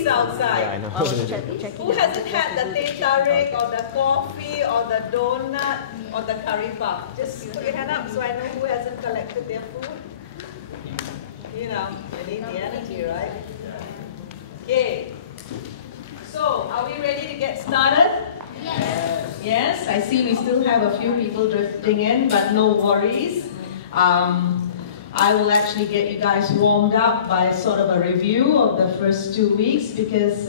freeze outside. Yeah, I know. Who hasn't had the teh tarik or the coffee or the donut or the curry puff? Just put your hand up so I know who hasn't collected their food. You know, I need the energy, right? Okay. So, are we ready to get started? Yes. Yes, I see we still have a few people drifting in, but no worries. I will actually get you guys warmed up by sort of a review of the first 2 weeks because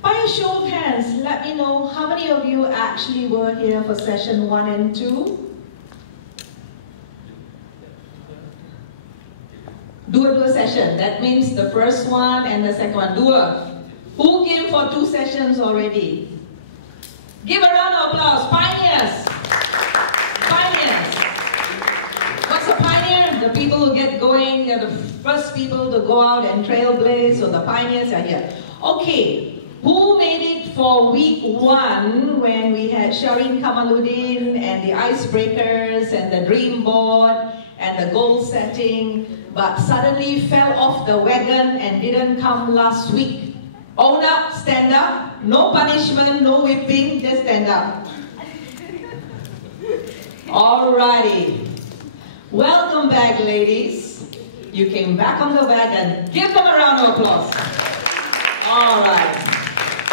by a show of hands, let me know how many of you actually were here for session 1 and 2? Dua session, that means the first one and the second one. Dua. Who came for 2 sessions already? Give a round of applause. Pioneers. Pioneers. What's a pioneer? The people who get going, they're the first people to go out and trailblaze, so the pioneers are here. Okay, who made it for week 1 when we had Shireen Kamaluddin and the icebreakers and the dream board and the goal setting, but suddenly fell off the wagon and didn't come last week? Own up, stand up, no punishment, no whipping, just stand up. Alrighty. Welcome back, ladies. You came back on the wagon. Give them a round of applause. Alright.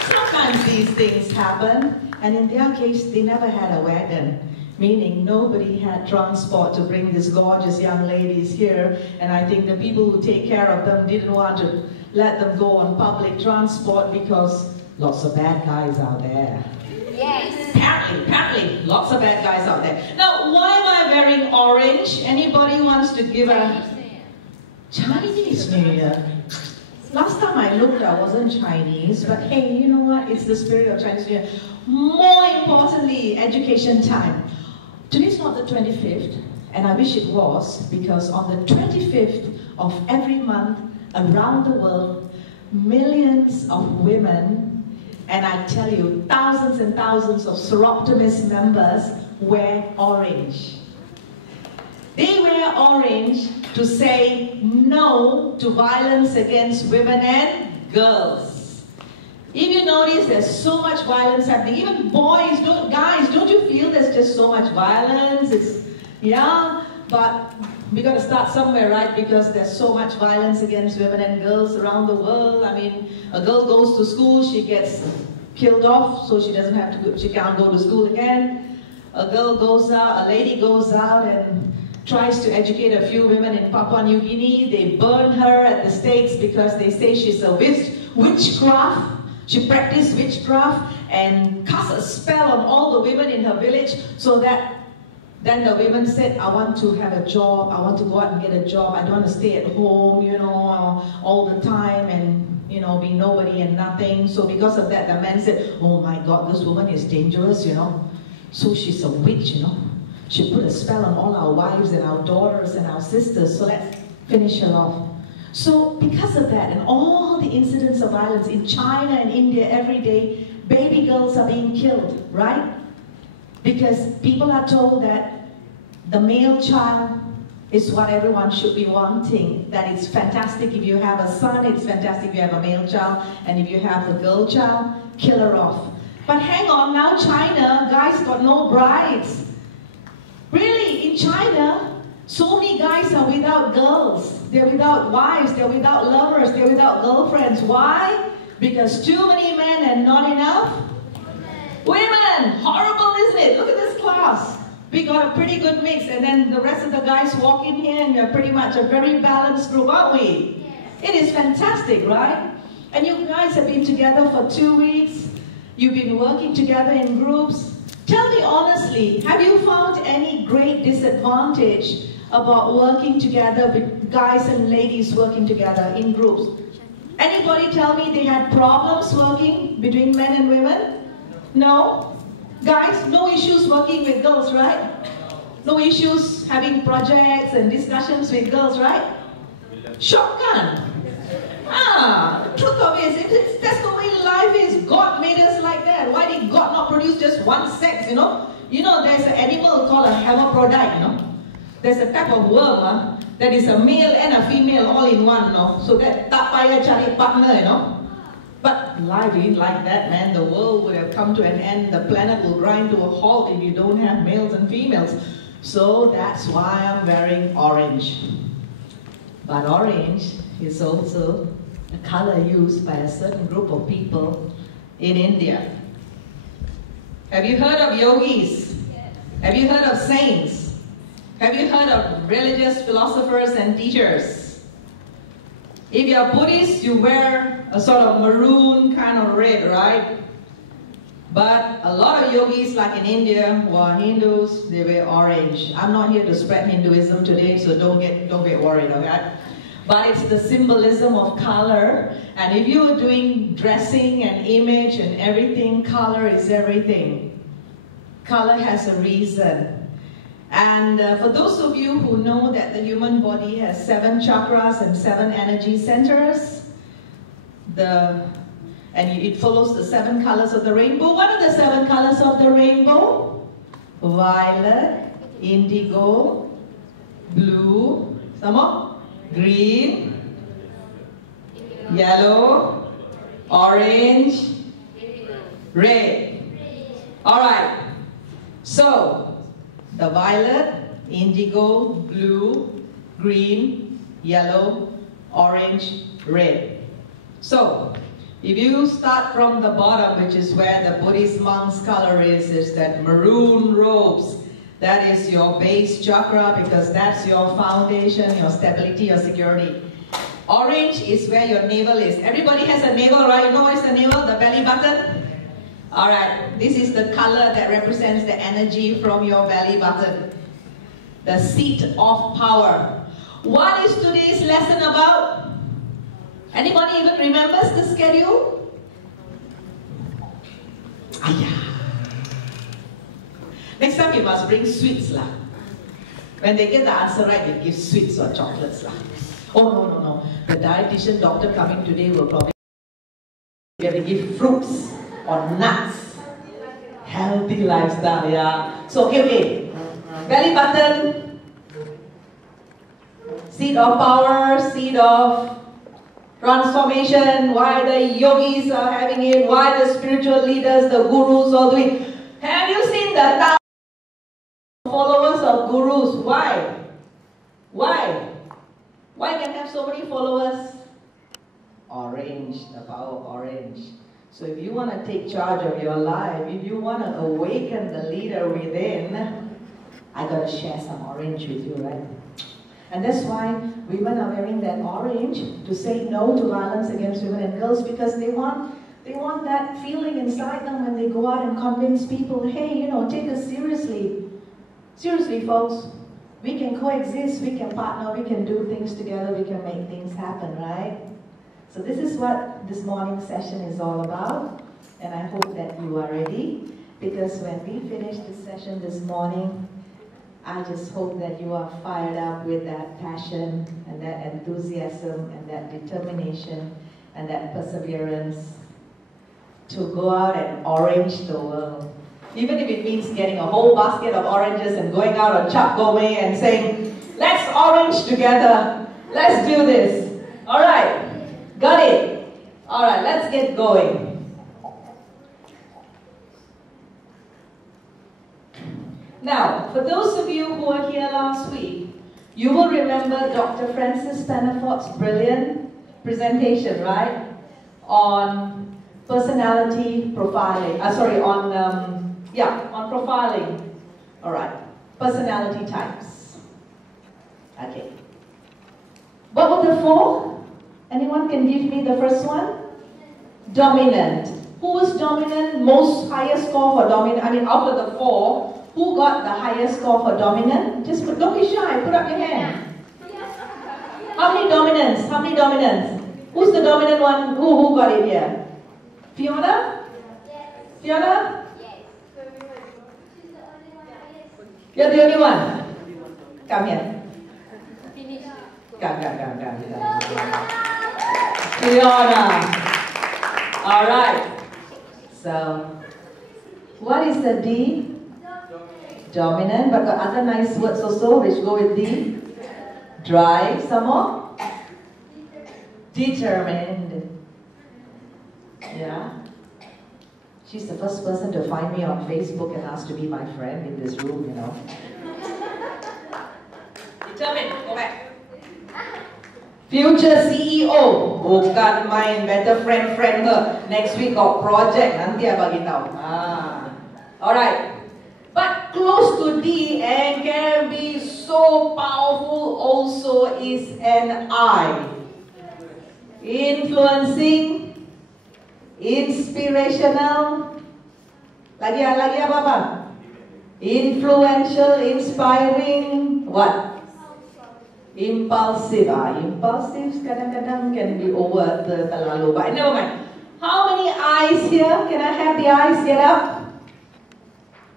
Sometimes these things happen, and in their case, they never had a wagon. Meaning nobody had transport to bring these gorgeous young ladies here, and I think the people who take care of them didn't want to let them go on public transport because lots of bad guys out there. Yes. Apparently, lots of bad guys out there. Now, why am I wearing orange? Anybody wants to give a Chinese New Year? Last time I looked, I wasn't Chinese, but hey, you know what? It's the spirit of Chinese New Year. More importantly, education time. Today's not the 25th, and I wish it was, because on the 25th of every month around the world, millions of women, and I tell you, thousands and thousands of Soroptimist members wear orange. They wear orange to say no to violence against women and girls. If you notice, there's so much violence happening. Even boys, guys, don't you feel there's just so much violence? Yeah, but we got to start somewhere, right? Because there's so much violence against women and girls around the world. I mean, a girl goes to school, she gets killed off, so she doesn't have to go, she can't go to school again. A girl goes out, a lady goes out and tries to educate a few women in Papua New Guinea. They burn her at the stakes because they say she's a witchcraft. She practiced witchcraft and cast a spell on all the women in her village so that then the women said, I want to have a job, I want to go out and get a job, I don't want to stay at home, you know, all the time and, you know, be nobody and nothing. So because of that, the men said, oh my God, this woman is dangerous, you know. So she's a witch, you know. She put a spell on all our wives and our daughters and our sisters, so let's finish her off. So because of that and all the incidents of violence in China and India every day, baby girls are being killed, right? Because people are told that the male child is what everyone should be wanting. That it's fantastic if you have a son, it's fantastic if you have a male child, and if you have a girl child, kill her off. But hang on, now China, guys got no brides. Really, in China, so many guys are without girls. They're without wives, they're without lovers, they're without girlfriends. Why? Because too many men and not enough women. Horrible, isn't it? Look at this class. We got a pretty good mix, and then the rest of the guys walk in here and we're pretty much a very balanced group, aren't we? Yes. It is fantastic, right? And you guys have been together for 2 weeks. You've been working together in groups. Tell me honestly, have you found any great disadvantage about working together, with guys and ladies working together in groups? Anybody tell me they had problems working between men and women? No? Guys, no issues working with girls, right? No issues having projects and discussions with girls, right? Shotgun. The truth of it is, that's the way life is. God made us like that. Why did God not produce just one sex, you know? You know, there's an animal called a hermaphrodite, you know? There's a type of worm that is a male and a female all in one, you know? So that tak payah cari partner, you know? But life ain't like that, man. The world would have come to an end. The planet will grind to a halt if you don't have males and females. So that's why I'm wearing orange. But orange is also a color used by a certain group of people in India. Have you heard of yogis? Yes. Have you heard of saints? Have you heard of religious philosophers and teachers? If you're Buddhist, you wear a sort of maroon kind of red, right? But a lot of yogis, like in India, who are Hindus, they wear orange. I'm not here to spread Hinduism today, so don't get worried, okay? But it's the symbolism of color. And if you're doing dressing and image and everything, color is everything. Color has a reason. And for those of you who know that the human body has 7 chakras and 7 energy centers, and it follows the 7 colors of the rainbow. What are the 7 colors of the rainbow? Violet, indigo, blue, some more? Green, yellow, orange, red. Alright, so the violet, indigo, blue, green, yellow, orange, red. So if you start from the bottom, which is where the Buddhist monk's color is that maroon robes. That is your base chakra, because that's your foundation, your stability, your security. Orange is where your navel is. Everybody has a navel, right? You know what is the navel? The belly button? Alright, this is the color that represents the energy from your belly button. The seat of power. What is today's lesson about? Anybody even remembers the schedule? Ayah. Next time you must bring sweets lah. When they get the answer right, they give sweets or chocolates lah. Oh no. The dietitian doctor coming today will probably get to give fruits or nuts. Healthy lifestyle, yeah. So okay. Belly button. Seat of power, seat of transformation. Why the yogis are having it, why the spiritual leaders, the gurus all doing it. Have you seen the followers of gurus? Why? Why can have so many followers? Orange, the power of orange. So if you want to take charge of your life, if you want to awaken the leader within, I got to share some orange with you, right? And that's why women are wearing that orange to say no to violence against women and girls, because they want that feeling inside them when they go out and convince people, hey, you know, take us seriously. Seriously, folks, we can coexist, we can partner, we can do things together, we can make things happen, right? So this is what this morning session is all about, and I hope that you are ready, because when we finish this session this morning, I just hope that you are fired up with that passion and that enthusiasm and that determination and that perseverance to go out and orange the world. Even if it means getting a whole basket of oranges and going out on Chap Gome and saying, let's orange together, let's do this. Alright, got it. Alright, let's get going. Now, for those of you who were here last week, you will remember Dr. Francis Staniforth's brilliant presentation, right? On personality profiling, on profiling. Alright, personality types. Okay. What were the 4? Anyone can give me the first one? Dominant. Who was dominant? Most highest score for dominant? I mean, out of the 4, who got the highest score for dominant? Just don't be shy, put up your hand. How many dominants? How many dominants? Who's the dominant one? Who got it here? Fiona? Yes. Fiona? Yes. You're the only one. Come here. Come. Fiona. Alright. So, what is the D? Dominant, but got other nice words also which go with D. Drive, some more. Determined. Yeah. She's the first person to find me on Facebook and ask to be my friend in this room, you know. Determined. Go back. Future CEO. Bukan main, better friend her. Next week got project. Nanti I bagi tahu. Alright. But close to D and can be so powerful also is an I. Influencing, inspirational, lagi apa? Influential, inspiring, what? Impulsive. Impulsive kadang-kadang can be over terlalu, but never mind. How many eyes here? Can I have the eyes? Get up.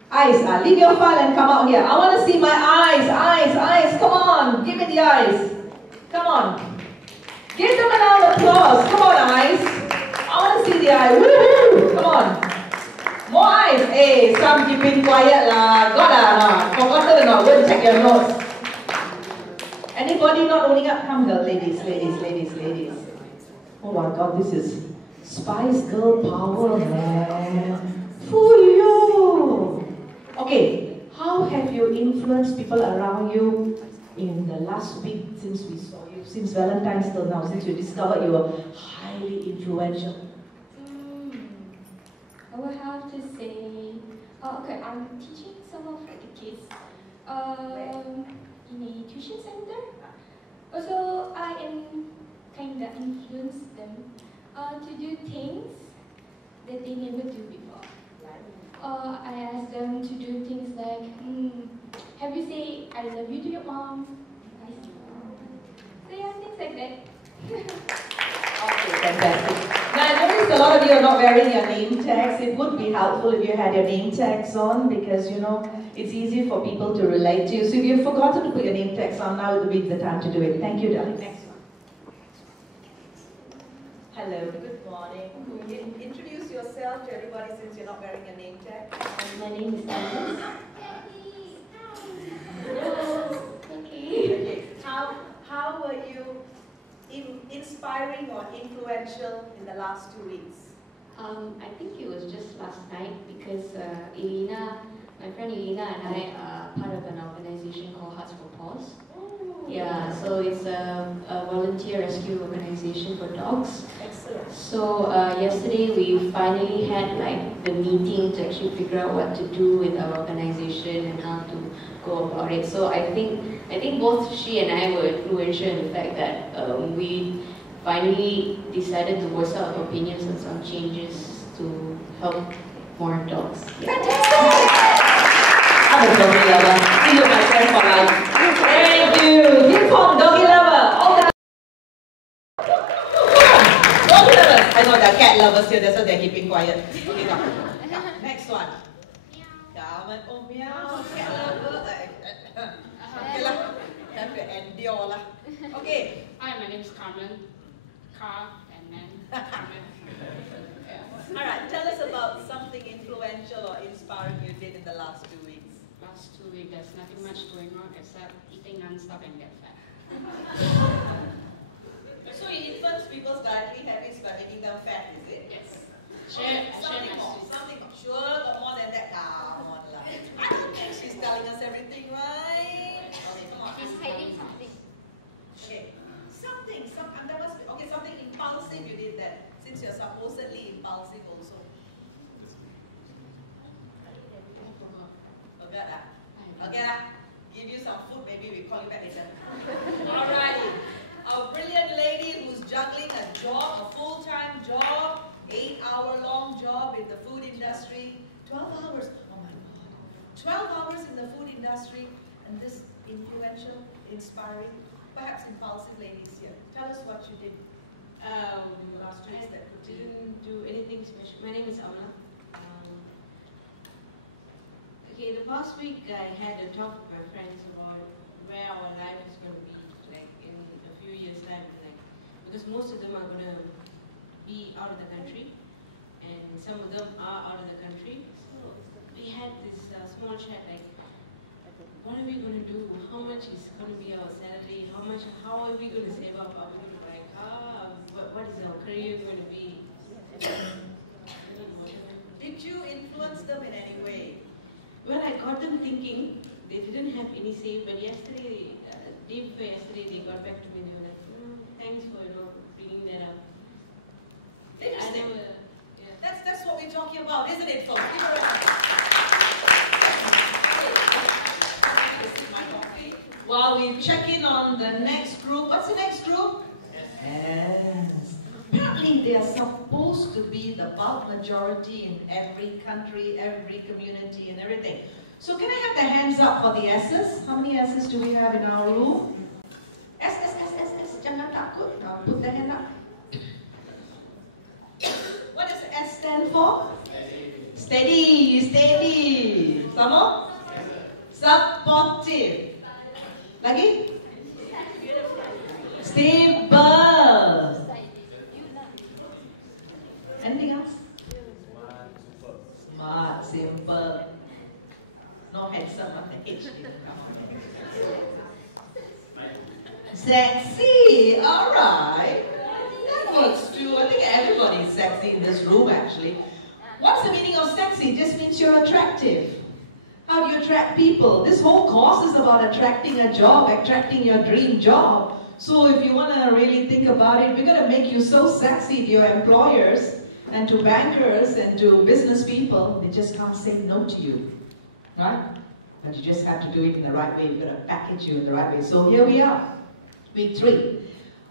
Eyes. Leave your file and come out here. I want to see my eyes. Come on. Give me the eyes. Come on. Give them a round of applause. Come on, eyes. I want to see the eyes. Woohoo! Come on. More eyes. Hey, some keeping quiet lah. Got lah. Forgotten or not? Go and check your notes. Anybody not holding up? Come here, ladies. Oh my God, this is Spice Girl power, man. Fuyo. Okay, how have you influenced people around you in the last week since we saw you, since Valentine's till now, since you discovered you were highly influential? I would have to say, okay, I'm teaching some of the kids in a tuition center. Also, I am kind of influence them to do things that they never do before. I ask them to do things like, have you say I love you to your mom? I say, so yeah, things like that. Okay, fantastic. Now, I noticed a lot of you are not wearing your name tags. It would be helpful if you had your name tags on because, you know, it's easy for people to relate to you. So if you've forgotten to put your name tags on, now would be the time to do it. Thank you, darling. Next one. Hello, good morning. Introduce yourself to everybody since you're not wearing your name tag. My name is Alice. Hello. Okay. How were you inspiring or influential in the last 2 weeks? I think it was just last night because Elena, my friend Elena and I are part of an organization called Hearts for Paws. Yeah, so it's a volunteer rescue organization for dogs. Excellent. So yesterday we finally had like the meeting to actually figure out what to do with our organization and how to go about it. So I think both she and I were influential in the fact that we finally decided to voice out our opinions on some changes to help more dogs. Yeah. I'm a doggy lover. See you, my friend, for life. Thank you. Give home, doggy lover. All the doggy lovers. I know there are cat lovers here, that's why they're keeping quiet. Okay, now. Next one. Oh, meow. Cat lover. Okay lah. Have to endure lah. Okay. Hi, my name is Carmen. Car and then Carmen. Yeah. Alright, tell us about something influential or inspiring you did in the last 2 weeks. Last 2 weeks, there's nothing much going on except eating non-stop and get fat. So you influence people's dietary habits by making them fat, is it? Yes. Something more. Sure, got more than that. Come on lah. I don't think she's telling us everything, right? Okay, come on. She's hiding something. Okay. There must be, okay, something impulsive you did that, since you're supposedly impulsive also. Okay lah. Give you some food, maybe we call you back later. Alrighty. A brilliant lady who's juggling a job, a full-time job, 8-hour-long job in the food industry, 12 hours. Oh my God. 12 hours in the food industry, and this influential, inspiring, perhaps impulsive ladies here. Tell us what you did. Last 2 weeks that didn't do anything special. My name is Amna. Okay, the past week I had a talk with my friends about where our life is going to be, like in a few years' time, like because most of them are going to be out of the country, and some of them are out of the country. So we had this small chat, like, what are we going to do? How much is going to be our salary? How are we going to save up? Are we going to buy a car? What is our career going to be? got them thinking. They didn't have any say, but yesterday, day before yesterday, they got back to me and they were like, thanks for bringing that up. Interesting. Yeah. That's what we're talking about, isn't it, folks? Give her a hand. While we check in on the next group. What's the next group? Yes. Apparently they are supposed to be the bulk majority in every country, every community and everything. So can I have the hands up for the S's? How many S's do we have in our room? S, S, S, S, S. Jangan takut. Now put the hand up. What does S stand for? Steady, steady. Some more? Supportive. Lagi? Stable. Anything else? Smart, simple. No handsome, not the H. Sexy. All right. That works too. I think everybody is sexy in this room, actually. What's the meaning of sexy? It just means you're attractive. How do you attract people? This whole course is about attracting a job, attracting your dream job. So if you want to really think about it, we're going to make you so sexy to your employers and to bankers and to business people, they just can't say no to you. Right? But you just have to do it in the right way. We're going to package you in the right way. So here we are, week 3.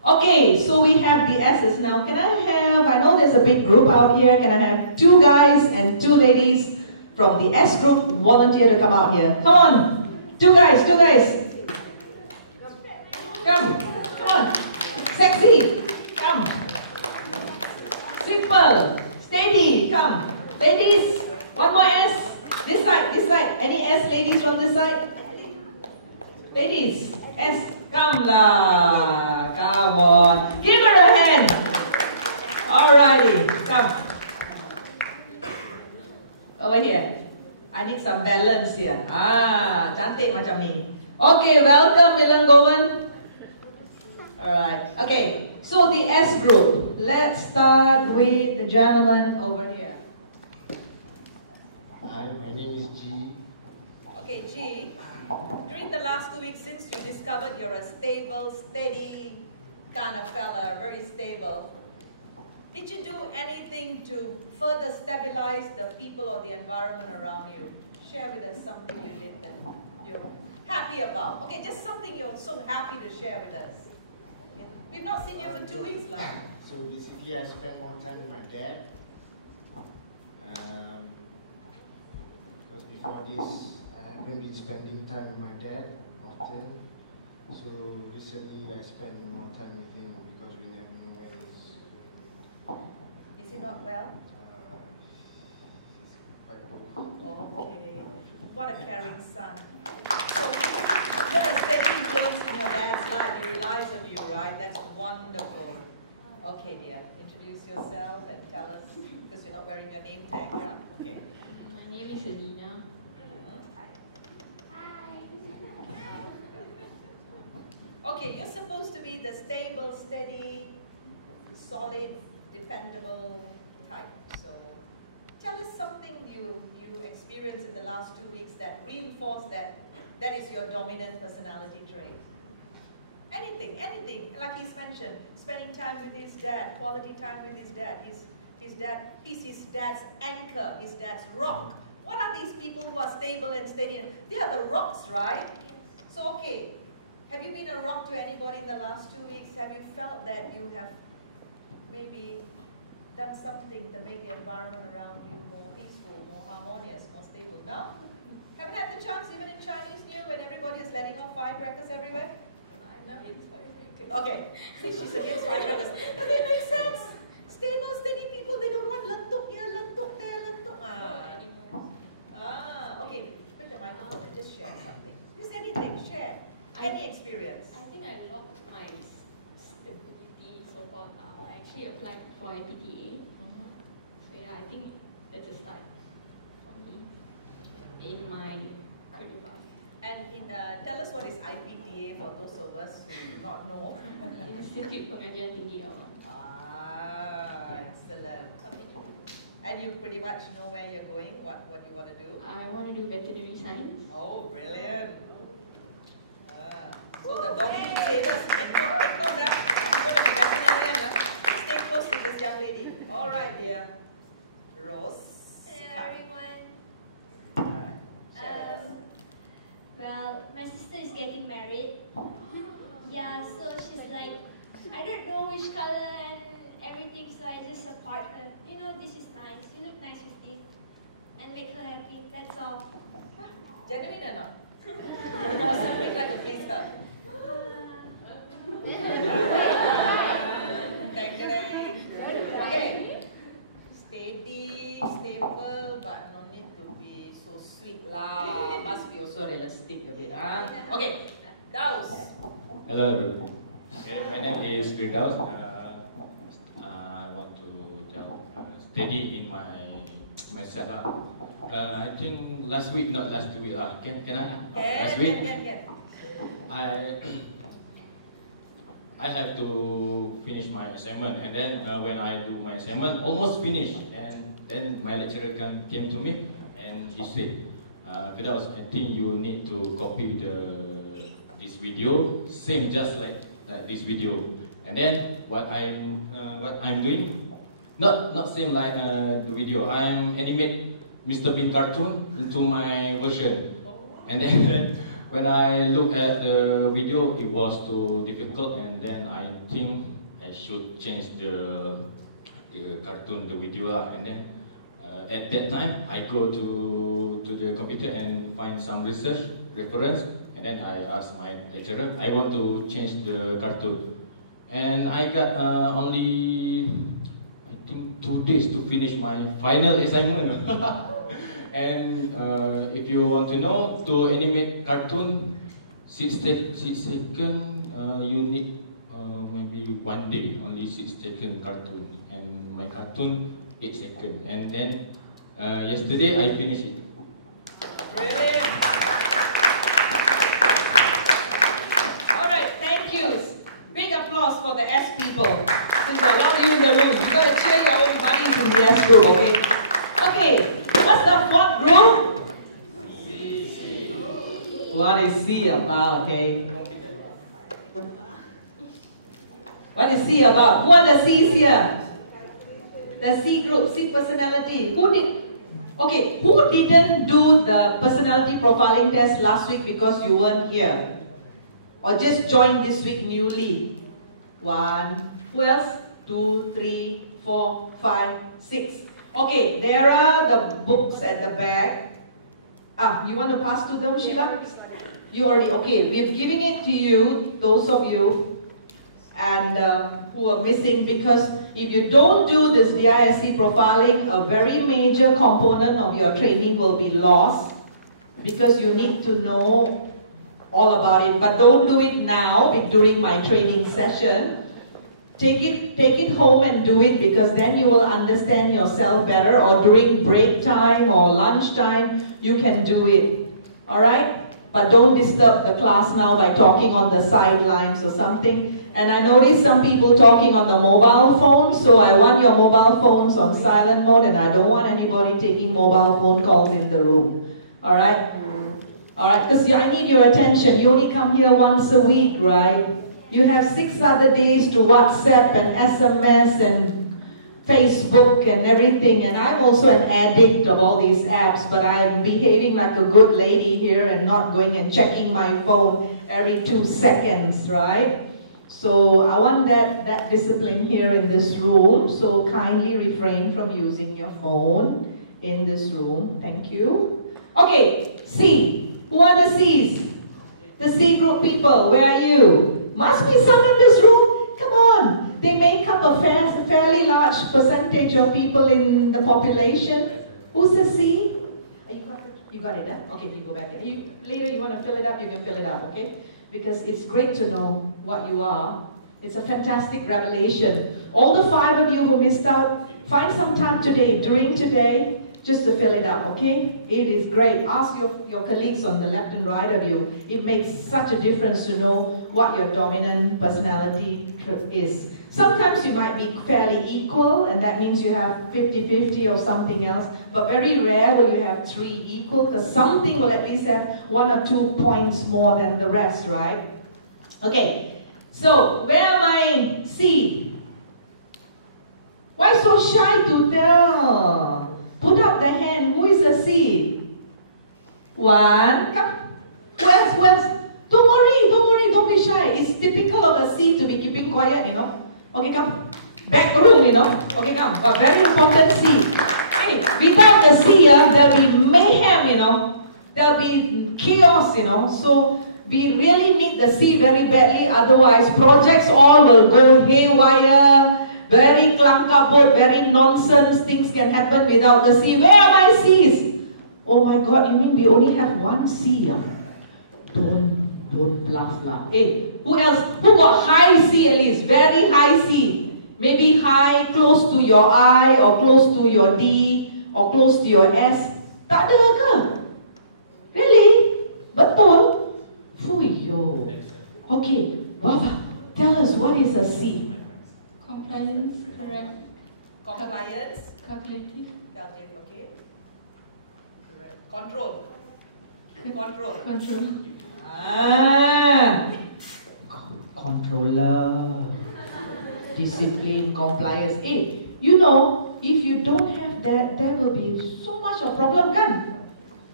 Okay, so we have the S's. Now, can I have, I know there's a big group out here, can I have 2 guys and 2 ladies from the S group volunteer to come out here? Come on, 2 guys, 2 guys. Come on. Sexy, come. Simple, steady, come. Ladies, one more S. This side, this side. Any S ladies from this side? Ladies, S, come lah. Come on. Give her a hand. Alrighty, come. Over here. I need some balance here. Cantik macam ni. Okay, welcome Milanggowan. Alright, okay. So the S group. Let's start with the gentleman over here. Hi, my name is G. Okay, G. During the last 2 weeks since you discovered you're a stable, steady kind of fella, very stable, did you do anything to further stabilize the people or the environment around you? Share with us something you did that you're happy about. Okay, just something you're so happy to share with us. We've not seen you for 2 weeks now. So basically, I spent more time with my dad. Because before this, I haven't been spending time with my dad often. So recently, I spent more time with him because we never know where he's going. Is he not well? Okay. What a caring son. So, you're a steady place in your dad's life. He relies on you, right? That's wonderful. Okay, dear. Introduce yourself and tell us, because you're not wearing your name tag. Huh? Okay. My name is Alina. Okay, you're supposed to be the stable, steady, solid, dependable type. So, tell us something you experienced in the last 2 weeks that reinforced that is your dominant personality trait. Anything, anything. Like he's mentioned, spending time with his dad, quality time with his dad. He's his dad's anchor, his dad's rock. What are these people who are stable and steady? They are the rocks, right? So, okay. Have you been a rock to anybody in the last 2 weeks? Have you felt that you have maybe done something to make the environment around you more peaceful, more harmonious, more stable? No? Haven't had the chance even in Chinese New Year when everybody is letting off firecrackers everywhere? No? Okay. See, she's against firecrackers. Does that make sense? Stable, steady people, they don't want lantuk here, lantuk there, lantuk. Okay. Put the microphone and just share something. Just anything, share. Any experience? I think I lost my stability so far. I actually applied for IPTA. So yeah, I think that's a start for me in my career path. And tell us what is IPTA for those of us who do not know. Institute Pengajian Tinggi Awam. Excellent. And you pretty much know where you're going, what you want to do. I want to do veterinary science. steady in my setup. I think last week, not last week, can I? Last week, I have to finish my assignment, and then when I do my assignment, almost finished, and then my lecturer came to me, and he said, Fidaus, I think you need to copy this video, same just like this video, and then what I'm doing, not same like the video. I'm animate Mr. Bean cartoon into my version, and then when I look at the video, it was too difficult, and then I think I should change the cartoon, the video, and then at that time I go to the computer and find some research reference, and then I ask my lecturer, I want to change the cartoon, and I got only I think 2 days to finish my final assignment. And if you want to know, to animate cartoon 6 seconds, you need maybe 1 day, only 6 second cartoon, and my cartoon 8 seconds, and then yesterday I finished it. Brilliant. All right, thank you. Big applause for the S people. Since a lot of you in the room, you got to cheer your own buddies in the S group, okay? Okay, what's the fourth group? What is C about, okay? What is C about? Who are the C's here? The C group, C personality. Who didn't do the personality profiling test last week because you weren't here? Or just joined this week newly? 1. Who else? 2, 3, 4, 5, 6. Okay, there are the books at the back. You want to pass to them, Sheila? You already, okay, we're giving it to you, those of you, and who are missing, because if you don't do this DISC profiling, a very major component of your training will be lost, because you need to know all about it. But don't do it now during my training session. Take it home and do it, because then you will understand yourself better, or during break time or lunch time, you can do it. Alright? But don't disturb the class now by talking on the sidelines or something. And I noticed some people talking on the mobile phone, so I want your mobile phones on silent mode, and I don't want anybody taking mobile phone calls in the room. Alright? Alright, because I need your attention. You only come here once a week, right? You have 6 other days to WhatsApp and SMS and Facebook and everything, and I'm also an addict of all these apps, but I'm behaving like a good lady here and not going and checking my phone every 2 seconds, right? So I want that discipline here in this room, so kindly refrain from using your phone in this room. Thank you. Okay, C. Who are the C's? The C group people, where are you? Must be some in this room? Come on. They make up a fairly large percentage of people in the population. Who's the C? You got it, huh? Okay, you go back. Later you want to fill it up, you can fill it up, okay? Because it's great to know what you are. It's a fantastic revelation. All the 5 of you who missed out, find some time today, during today, just to fill it up, okay? It is great. Ask your colleagues on the left and right of you. It makes such a difference to know what your dominant personality is. Sometimes you might be fairly equal, and that means you have 50-50 or something else, but very rare will you have 3 equal, because something will at least have 1 or 2 points more than the rest, right? Okay, so where am I? C. Why so shy to tell? Put up the hand. Who is a C? 1. Come. Who else? Don't worry, don't be shy. It's typical of a C to be keeping quiet, you know. Okay, come. Back room, you know. Okay, come. Got very important C. Hey, without the C, there'll be mayhem, you know. There'll be chaos, you know. So we really need the C very badly. Otherwise, projects all will go haywire. Very clunkabut, very nonsense. Things can happen without the C. Where are my C's? Oh my God, you mean we only have 1 C? Don't bluff lah. Hey, who else? Who got high C at least? Very high C. Maybe high, close to your I, or close to your D, or close to your S. Tak ada ke? Really? Betul? Fuyo. Okay, Baba, tell us what is a C? Compliance, correct. Compliance. Calculative. Okay. Control. Control. Control. Ah. Controller. Discipline, compliance. Hey, you know, if you don't have that, there will be so much of problem, kan?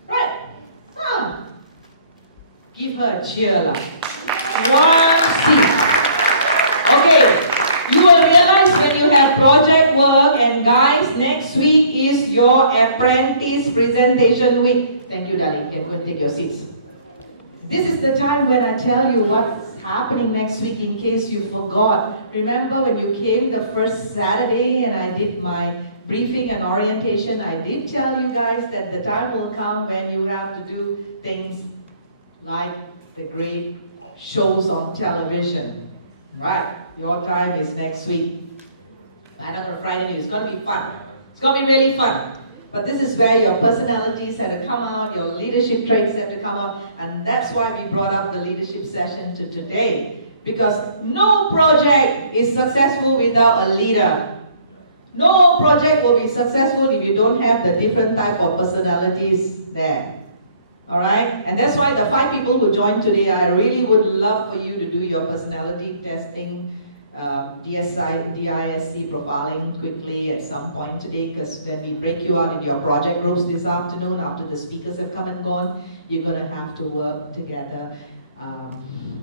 Right? Huh? Give her a cheer lah. One C. Okay, you will realize when you have project work, and guys, next week is your apprentice presentation week. Thank you, darling. You can go and take your seats. This is the time when I tell you what's happening next week in case you forgot. Remember when you came the first Saturday and I did my briefing and orientation, I did tell you guys that the time will come when you have to do things like the great shows on television. Right, your time is next week. I'm not going to frighten you, it's going to be fun. It's going to be really fun. But this is where your personalities have to come out, your leadership traits have to come out, and that's why we brought up the leadership session to today. Because no project is successful without a leader. No project will be successful if you don't have the different type of personalities there. Alright? And that's why the 5 people who joined today, I really would love for you to do your personality testing, DISC profiling quickly at some point today, because then we break you out in your project groups this afternoon after the speakers have come and gone. You're going to have to work together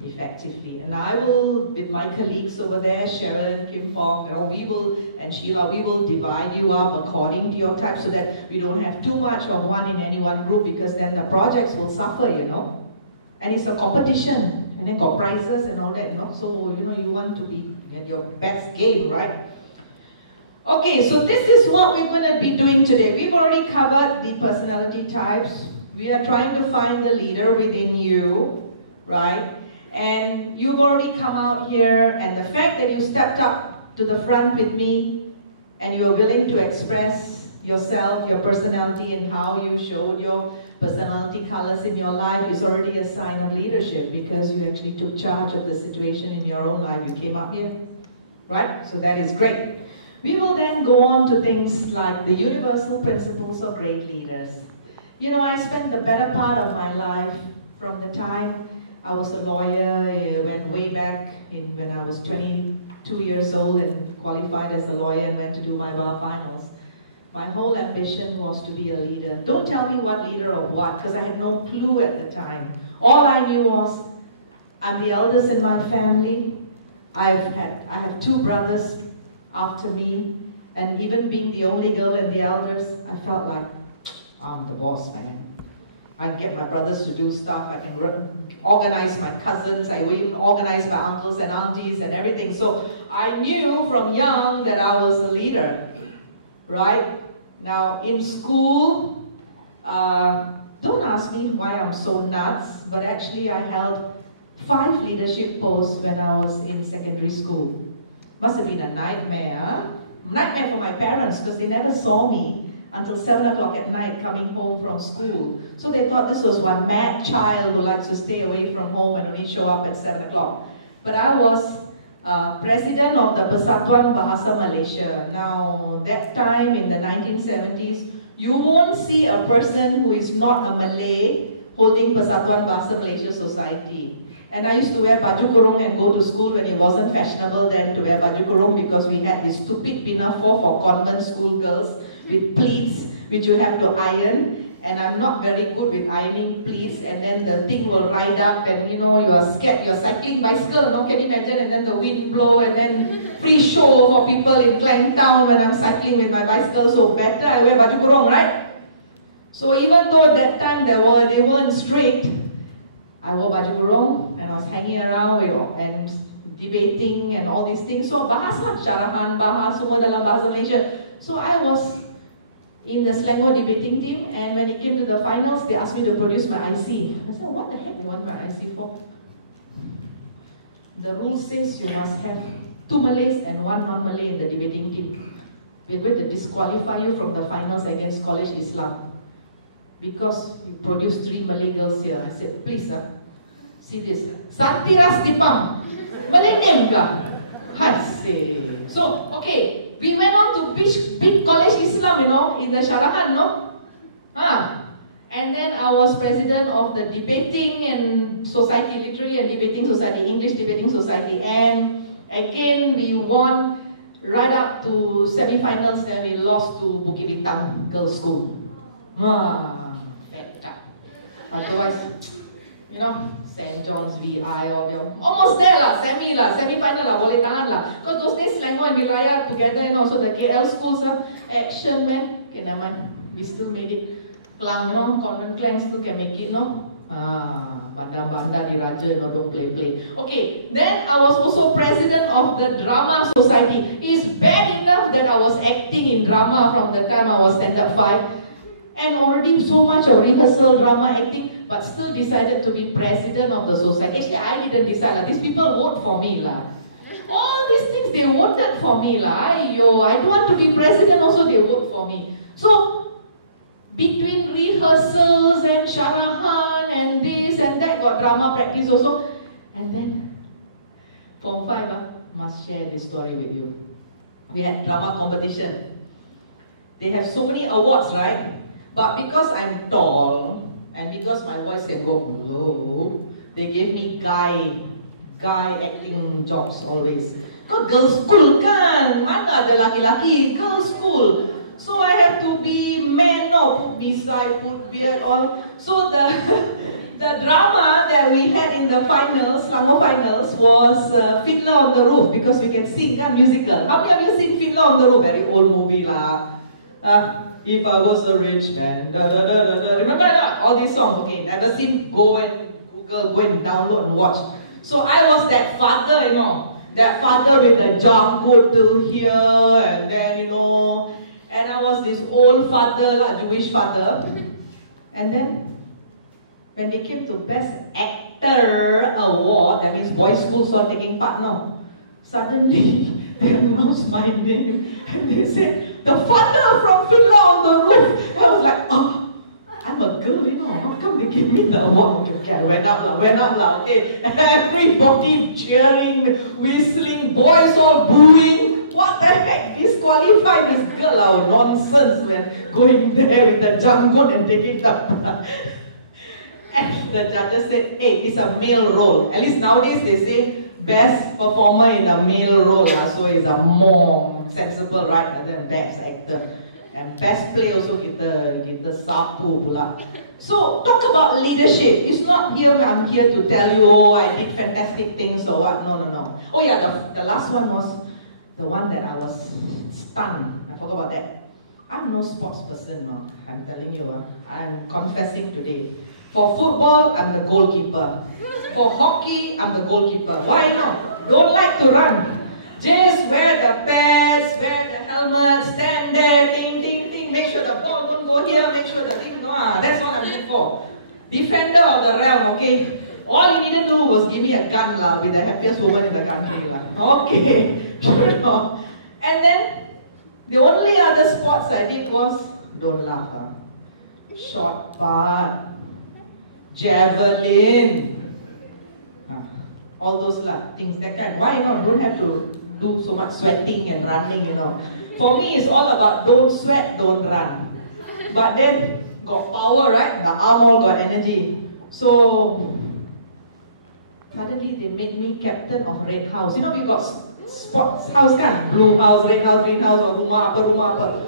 effectively. And I will, with my colleagues over there, Sharon, Kim Fong, and Sheila, we will divide you up according to your type so that we don't have too much of one in any one group, because then the projects will suffer, you know. And it's a competition, and then got prizes and all that, you know. So, you know, you want to be at your best game, right? Okay, so this is what we're going to be doing today. We've already covered the personality types. We are trying to find the leader within you, right? And you've already come out here, and the fact that you stepped up to the front with me and you're willing to express yourself, your personality, and how you showed your personality colors in your life is already a sign of leadership, because you actually took charge of the situation in your own life. You came up here, right? So that is great. We will then go on to things like the universal principles of great leaders. You know, I spent the better part of my life from the time I was a lawyer, went way back when I was 22 years old and qualified as a lawyer and went to do my bar finals. My whole ambition was to be a leader. Don't tell me what leader of what, because I had no clue at the time. All I knew was I'm the eldest in my family. I have 2 brothers after me, and even being the only girl and the eldest, I felt like I'm the boss, man. I get my brothers to do stuff, I can organize my cousins, I will even organize my uncles and aunties and everything. So I knew from young that I was a leader, right? Now in school, don't ask me why I'm so nuts, but actually I held 5 leadership posts when I was in secondary school. Must have been a nightmare, huh? Nightmare for my parents, because they never saw me until 7 o'clock at night coming home from school. So they thought this was one mad child who likes to stay away from home and only show up at 7 o'clock. But I was president of the Persatuan Bahasa Malaysia. Now, that time in the 1970s, you won't see a person who is not a Malay holding Persatuan Bahasa Malaysia Society. And I used to wear baju kurung and go to school when it wasn't fashionable then to wear baju kurung, because we had this stupid pinafore for convent school girls with pleats which you have to iron, and I'm not very good with ironing pleats, and then the thing will ride up and you know you are scared, you're cycling bicycle, no, can you imagine, and then the wind blow and then free show for people in Klang Town when I'm cycling with my bicycle, so better I wear baju kurung, right? So even though at that time they weren't strict, I wore baju kurung and I was hanging around with and debating and all these things. So bahasa, syarahan, bahas semua dalam bahasa Malaysia. So I was in the Selangor debating team, and when it came to the finals, they asked me to produce my IC. I said, what the heck do you want my IC for? The rule says you must have 2 Malays and 1 non-Malay in the debating team. We're going to disqualify you from the finals against College Islam because you produced 3 Malay girls here. I said, please, see this. Satira Stipam. Malay name ka? I say. So, okay, we went on to big College Islam, in the Sharahan, no? And then I was president of the debating and society, literary and debating society, English debating society. And again, we won right up to semi-finals, then we lost to Bukit Bintang Girls' School. Fed up. Otherwise, St. John's VI or almost there lah, semi-final lah, boleh tahan lah. Because those days Selangor and Wilaya together, so the KL schools action man. Okay, never mind. We still made it. Klang, Convent Clan still can make it, no? Bandar di Raja, don't play. Okay, then I was also president of the drama society. It's bad enough that I was acting in drama from the time I was stand-up 5. And already so much of rehearsal, drama, acting, but still decided to be president of the society. Actually, I didn't decide. These people vote for me. All these things, they voted for me. I don't want to be president also, they vote for me. So, between rehearsals and Sharahan and this and that, got drama practice also. And then, Form 5, must share this story with you. We had drama competition. They have so many awards, right? But because I'm tall, and because my voice can go low, they gave me guy acting jobs always. Because girls' school kan, mana ada laki-laki, girls' school. So I have to be man, put misai, put beard, all. So the drama that we had in the finals, Selangor finals, was Fiddler on the Roof, because we can sing, musical. How many of you sing Fiddler on the Roof? Very old movie lah. If I was a rich man, remember that? All these songs, okay, never seen, go and Google, go and download and watch. So I was that father, that father with the janggut till here, and then, and I was this old father, Jewish father. And then, when they came to Best Actor Award, that means boys' schools are taking part now, suddenly, they announced my name, and they said, the father from Fiddler on the Roof. I was like, I'm a girl, how come they give me the award? Okay, I went up lah, okay. Everybody cheering, whistling, boys all booing. What the heck? Disqualified this girl, nonsense, man. Going there with the janggut and taking the... And the judges said, hey, it's a male role. At least nowadays they say, best performer in a male role, so it's a more sensible, right, than best actor. And best play also kita sapu pula. So talk about leadership. It's not here I'm here to tell you, I did fantastic things or what. No. Oh yeah, the last one was the one that I was stunned. I forgot about that. I'm no sports person, no. I'm telling you, I'm confessing today. For football, I'm the goalkeeper. For hockey, I'm the goalkeeper. Why not? Don't like to run. Just wear the pads, wear the helmet, stand there, ting, make sure the ball don't go here, make sure the thing, that's what I'm looking for. Defender of the realm, okay? All you needed to do was give me a gun with the happiest woman in the country. Okay, And then, the only other sports I did was, don't laugh, short put, javelin, all those things, that kind. Why not? Don't have to do so much sweating and running, For me, it's all about don't sweat, don't run. But then, got power, right? The arm all got energy. So, suddenly they made me captain of Red House. We got sports house, blue house, red house, green house, or rumah apa.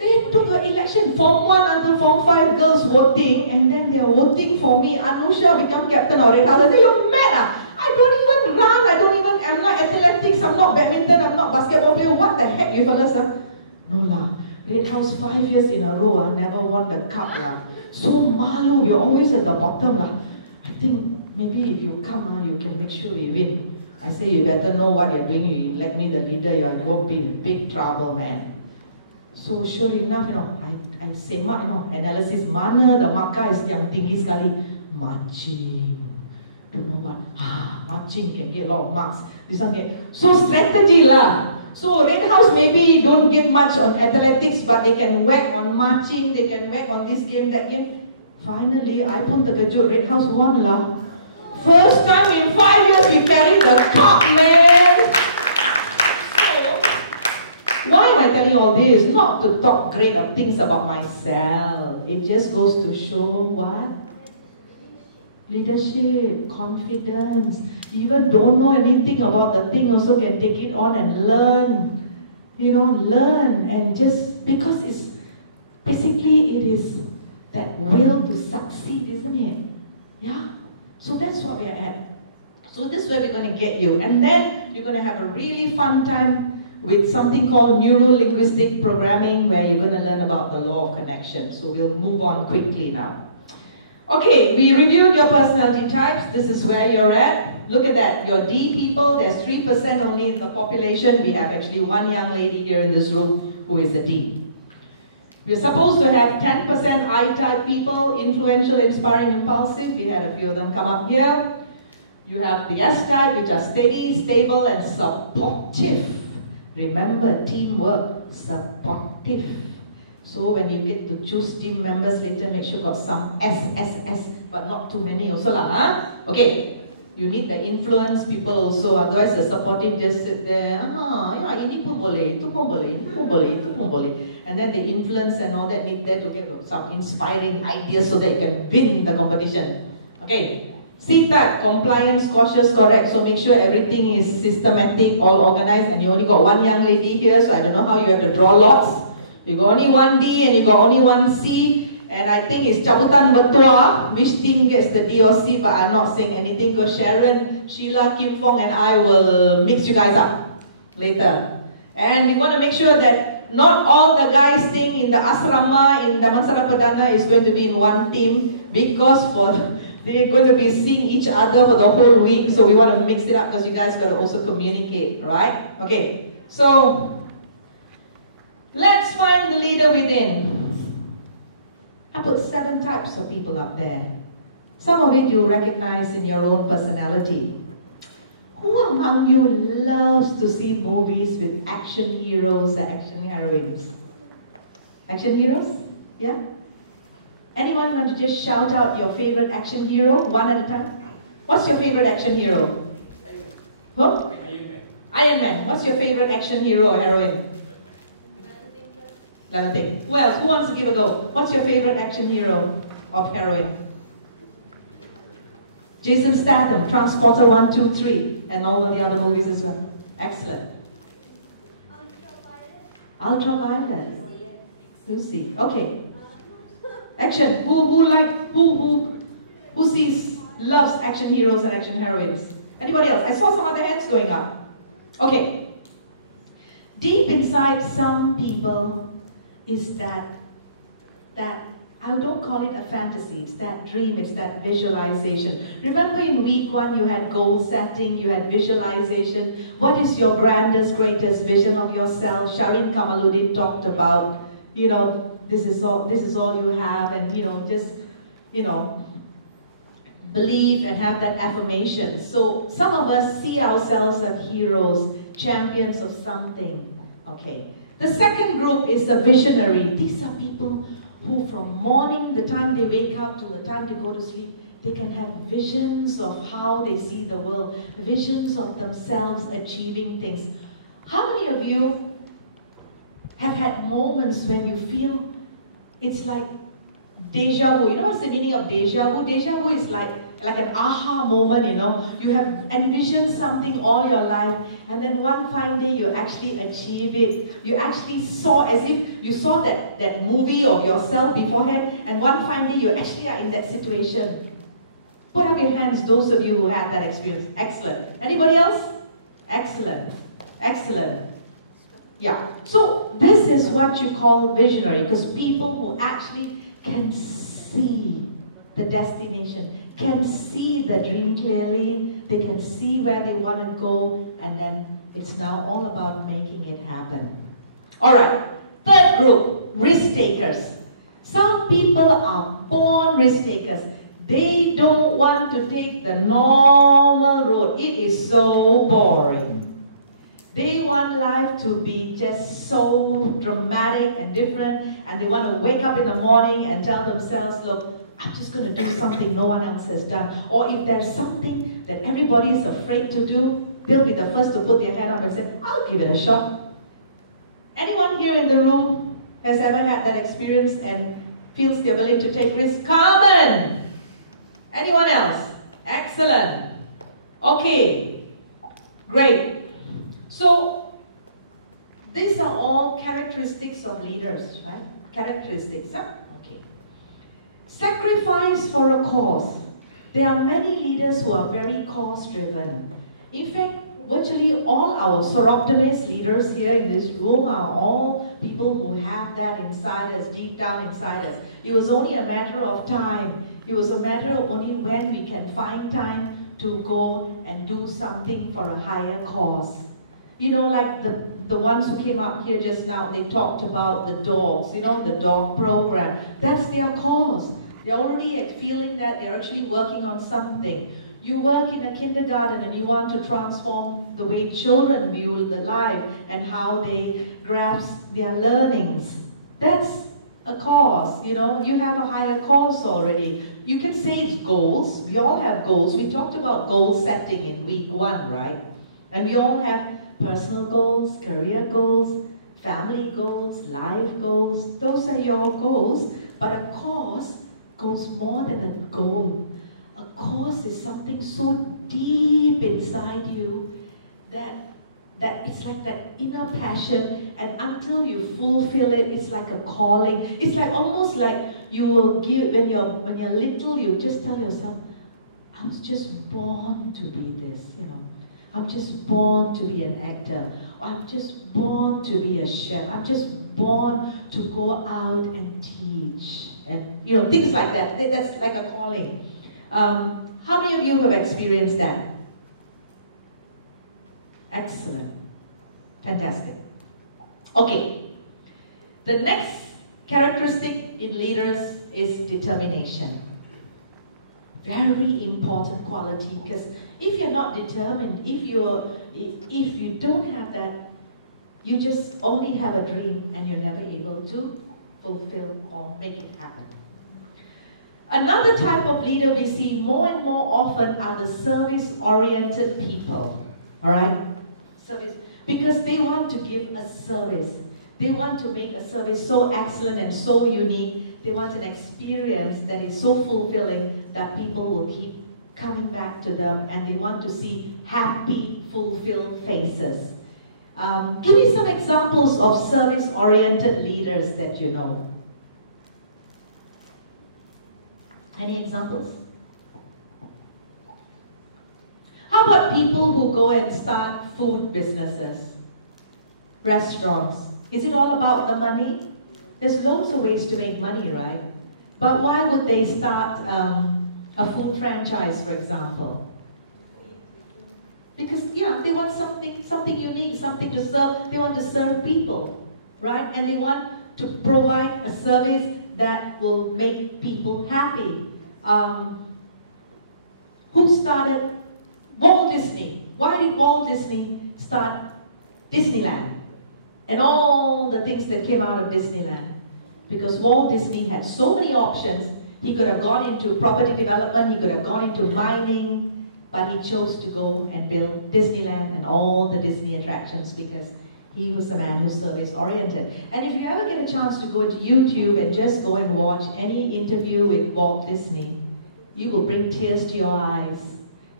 They took an election, Form 1 until Form 5 girls voting, and then they are voting for me. Anusha become captain of Red House. I say, you're mad, I don't even run, I'm not athletics, I'm not badminton, I'm not basketball player. What the heck, you fellas? No Red House 5 years in a row, never won the cup. So malu, you're always at the bottom. I think maybe if you come, you can make sure we win. I say, you better know what you're doing. You elect me the leader, you're going to be in big trouble, man. So sure enough, I semak, analysis, mana the markah is yang tinggi sekali. Marching. Don't know what. Marching can get a lot of marks. This one get so strategy lah. So Red House maybe don't get much on athletics, but they can whack on marching, they can whack on this game, that game. Finally, I pun terkejut, Red House won lah. First time in 5 years we carried the cup, man. Why am I telling all this? Not to talk great of things about myself. It just goes to show what? Leadership, confidence. Even don't know anything about the thing, also can take it on and learn. You know, learn and just, because it's, basically it is that will to succeed, isn't it? Yeah? So that's what we're at. So this is where we're going to get you. And then you're going to have a really fun time with something called neuro-linguistic programming, where you're going to learn about the law of connection. So we'll move on quickly now. Okay, we reviewed your personality types. This is where you're at. Look at that. Your D people, there's 3% only in the population. We have actually one young lady here in this room who is a D. We're supposed to have 10% I-type people, influential, inspiring, impulsive. We had a few of them come up here. You have the S-type, which are steady, stable, and supportive. Remember, teamwork, supportive. So when you get to choose team members later, make sure you got some S, but not too many also lah, huh? Okay, you need the influence people also, otherwise the supportive just sit there, ya, ini pun boleh, itu pun boleh, ini pun boleh, itu pun boleh. And then the influence and all that need there to get some inspiring ideas so that you can win the competition. Okay, C-type, compliance, cautious, correct. So make sure everything is systematic, all organized, and you only got one young lady here, so I don't know how you have to draw lots. You got only one D and you got only one C, and I think it's cabutan betua, which team gets the D or C, but I'm not saying anything because Sharon, Sheila, Kim Fong and I will mix you guys up later. And we want to make sure that not all the guys staying in the asrama in Damansara Perdana is going to be in one team, because they're going to be seeing each other for the whole week, so we want to mix it up because you guys got to also communicate, right? Okay, so let's find the leader within. I put 7 types of people up there. Some of it you'll recognize in your own personality. Who among you loves to see movies with action heroes and action heroines? Action heroes? Yeah? Anyone want to just shout out your favorite action hero, one at a time? What's your favorite action hero? Who? Iron Man. What's your favorite action hero or heroine? Who else? Who wants to give a go? What's your favorite action hero of heroine? Jason Statham, Transporter 1, 2, 3, and all of the other movies as well. Excellent. Ultraviolet. Lucy. Okay. Action. Who loves action heroes and action heroines? Anybody else? I saw some other hands going up. Okay. Deep inside some people is that I don't call it a fantasy, it's that dream, it's that visualization. Remember in week 1 you had goal setting, you had visualization. What is your grandest, greatest vision of yourself? Sharin Kamaluddin talked about, you know, this is all you have, and you know, just, you know, believe and have that affirmation. So some of us see ourselves as heroes, champions of something. Okay. The second group is the visionary. These are people who from morning, the time they wake up to the time they go to sleep, they can have visions of how they see the world, visions of themselves achieving things. How many of you have had moments when you feel it's like deja vu? You know what's the meaning of deja vu? Deja vu is like an aha moment, you know. You have envisioned something all your life, and then one fine day you actually achieve it. You actually saw, as if you saw that movie of yourself beforehand, and one fine day you actually are in that situation. Put up your hands, those of you who had that experience. Excellent. Anybody else? Excellent. Excellent. Yeah. So this is what you call visionary, because people who actually can see the destination, can see the dream clearly, they can see where they want to go, and then it's now all about making it happen. Alright, third group, risk takers. Some people are born risk takers. They don't want to take the normal road. It is so boring. They want life to be just so dramatic and different, and they want to wake up in the morning and tell themselves, look, I'm just going to do something no one else has done. Or if there's something that everybody is afraid to do, they'll be the first to put their hand up and say, I'll give it a shot. Anyone here in the room has ever had that experience and feels they're willing to take risks? Carmen! Anyone else? Excellent. Okay, great. So, these are all characteristics of leaders, right? Characteristics, huh? Okay. Sacrifice for a cause. There are many leaders who are very cause-driven. In fact, virtually all our Soroptimist leaders here in this room are all people who have that inside us, deep down inside us. It was only a matter of time. It was a matter of only when we can find time to go and do something for a higher cause. You know, like the ones who came up here just now, they talked about the dogs, you know, the dog program. That's their cause. They're already feeling that they're actually working on something. You work in a kindergarten and you want to transform the way children view the life and how they grasp their learnings. That's a cause, you know. You have a higher cause already. You can say it's goals. We all have goals. We talked about goal setting in week 1, right? And we all have personal goals, career goals, family goals, life goals. Those are your goals. But a cause goes more than a goal. A cause is something so deep inside you that it's like that inner passion, and until you fulfill it, it's like a calling. It's like almost like you will give, when you're little, you just tell yourself, I was just born to be this, you know. I'm just born to be an actor. I'm just born to be a chef. I'm just born to go out and teach. And, you know, things like that. That's like a calling. How many of you have experienced that? Excellent. Fantastic. Okay. The next characteristic in leaders is determination. Very important quality, because if you're not determined, if you don't have that, you just only have a dream and you're never able to fulfill or make it happen. Another type of leader we see more and more often are the service-oriented people. All right? Service. Because they want to give a service. They want to make a service so excellent and so unique. They want an experience that is so fulfilling that people will keep coming back to them, and they want to see happy, fulfilled faces. Give me some examples of service-oriented leaders that you know. Any examples? How about people who go and start food businesses, restaurants? Is it all about the money? There's loads of ways to make money, right? But why would they start a food franchise, for example? Because, yeah, they want something unique, something to serve. They want to serve people, right? And they want to provide a service that will make people happy. Who started Walt Disney? Why did Walt Disney start Disneyland? And all the things that came out of Disneyland. Because Walt Disney had so many options. He could have gone into property development, he could have gone into mining, but he chose to go and build Disneyland and all the Disney attractions because he was a man who's service-oriented. And if you ever get a chance to go to YouTube and just go and watch any interview with Walt Disney, you will bring tears to your eyes.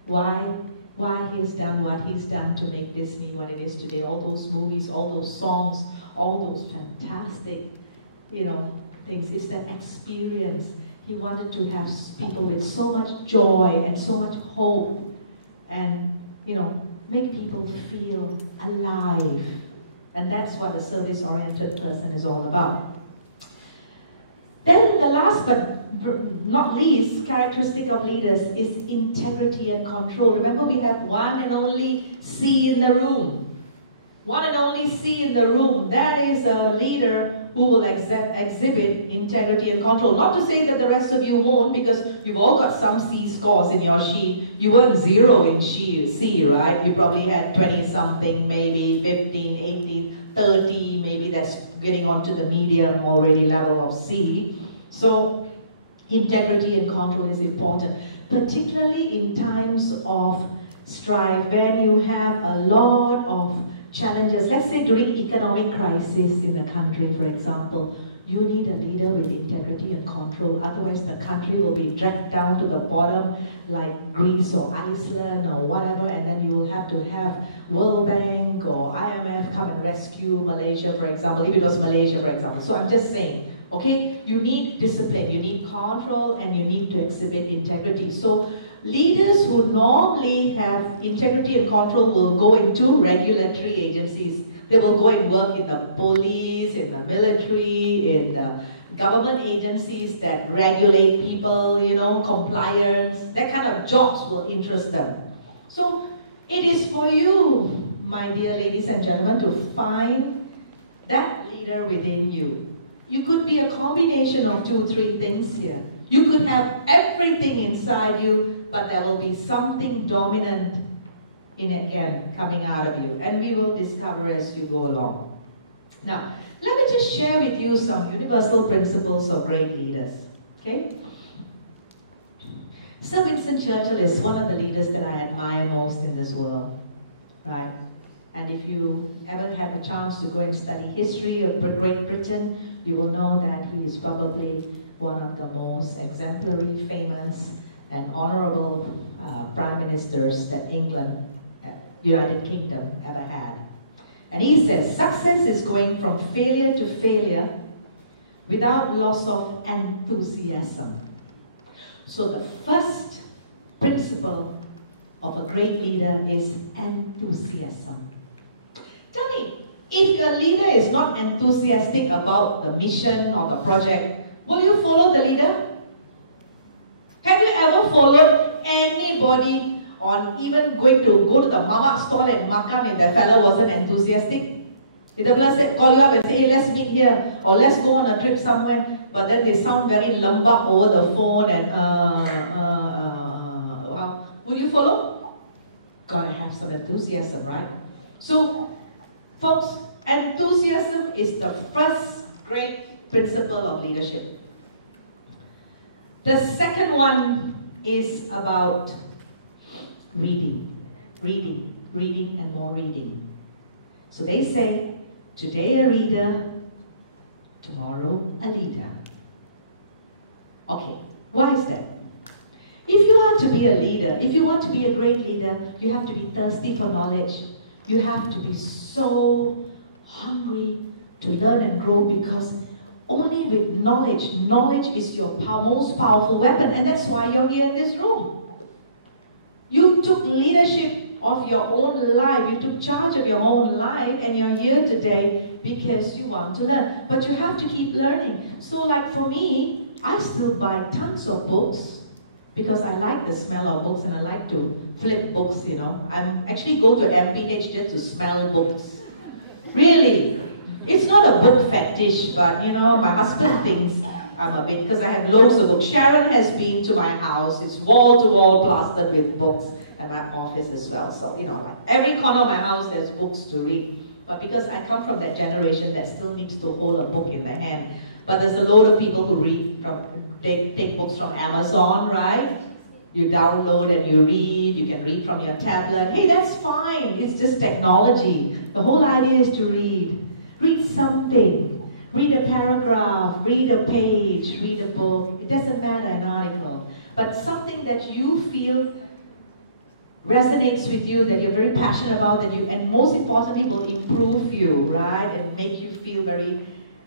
Why he's done what he's done to make Disney what it is today. All those movies, all those songs, all those fantastic, you know, things. It's that experience. He wanted to have people with so much joy and so much hope and, you know, make people feel alive. And that's what a service-oriented person is all about. Then the last but not least characteristic of leaders is integrity and control. Remember, we have one and only C in the room. One and only C in the room. That is a leader who will exhibit integrity and control. Not to say that the rest of you won't, because you've all got some C scores in your sheet. You weren't 0 in C, right? You probably had 20-something, maybe 15, 18, 30, maybe that's getting onto the medium already level of C. So integrity and control is important, particularly in times of strife, when you have a lot of challenges. Let's say during economic crisis in a country, for example, you need a leader with integrity and control. Otherwise, the country will be dragged down to the bottom, like Greece or Iceland or whatever, and then you will have to have World Bank or IMF come and rescue Malaysia, for example, if it was Malaysia, for example. So I'm just saying, okay, you need discipline, you need control, and you need to exhibit integrity. So leaders who normally have integrity and control will go into regulatory agencies. They will go and work in the police, in the military, in the government agencies that regulate people, you know, compliance. That kind of jobs will interest them. So it is for you, my dear ladies and gentlemen, to find that leader within you. You could be a combination of 2, 3 things here. You could have everything inside you, but there will be something dominant in it again coming out of you. And we will discover as you go along. Now, let me just share with you some universal principles of great leaders. Okay? Sir Winston Churchill is one of the leaders that I admire most in this world. Right? And if you ever have a chance to go and study history of Great Britain, you will know that he is probably one of the most exemplary, famous, and honorable prime ministers that England, United Kingdom, ever had. And he says, success is going from failure to failure without loss of enthusiasm. So the first principle of a great leader is enthusiasm. Tell me, if your leader is not enthusiastic about the mission or the project, will you follow the leader? Have you ever followed anybody on even going to go to the mamak stall and makan if the fella wasn't enthusiastic? If the fella said, call you up and say, hey, let's meet here, or let's go on a trip somewhere, but then they sound very lambak over the phone and will you follow? Gotta have some enthusiasm, right? So, folks, enthusiasm is the first great principle of leadership. The second one is about reading, and more reading. So they say, today a reader, tomorrow a leader. Okay, why is that? If you are to be a leader, if you want to be a great leader, you have to be thirsty for knowledge. You have to be so hungry to learn and grow, because only with knowledge is your most powerful weapon, and that's why you're here in this room. You took leadership of your own life, you took charge of your own life, and you're here today because you want to learn. But you have to keep learning. So like for me, I still buy tons of books because I like the smell of books and I like to flip books, you know. I'm actually go to MPH just to smell books. Really. It's not a book fetish, but you know, my husband thinks I'm a bit, because I have loads of books. Sharon has been to my house. It's wall to wall plastered with books, and my office as well. So, you know, like every corner of my house there's books to read. But because I come from that generation that still needs to hold a book in their hand. But there's a load of people who read from, take books from Amazon, right? You download and you read, you can read from your tablet. Hey, that's fine, it's just technology. The whole idea is to read. Read something. Read a paragraph, read a page, read a book. It doesn't matter, an article. But something that you feel resonates with you, that you're very passionate about, that you, and most importantly, will improve you, right? And make you feel very,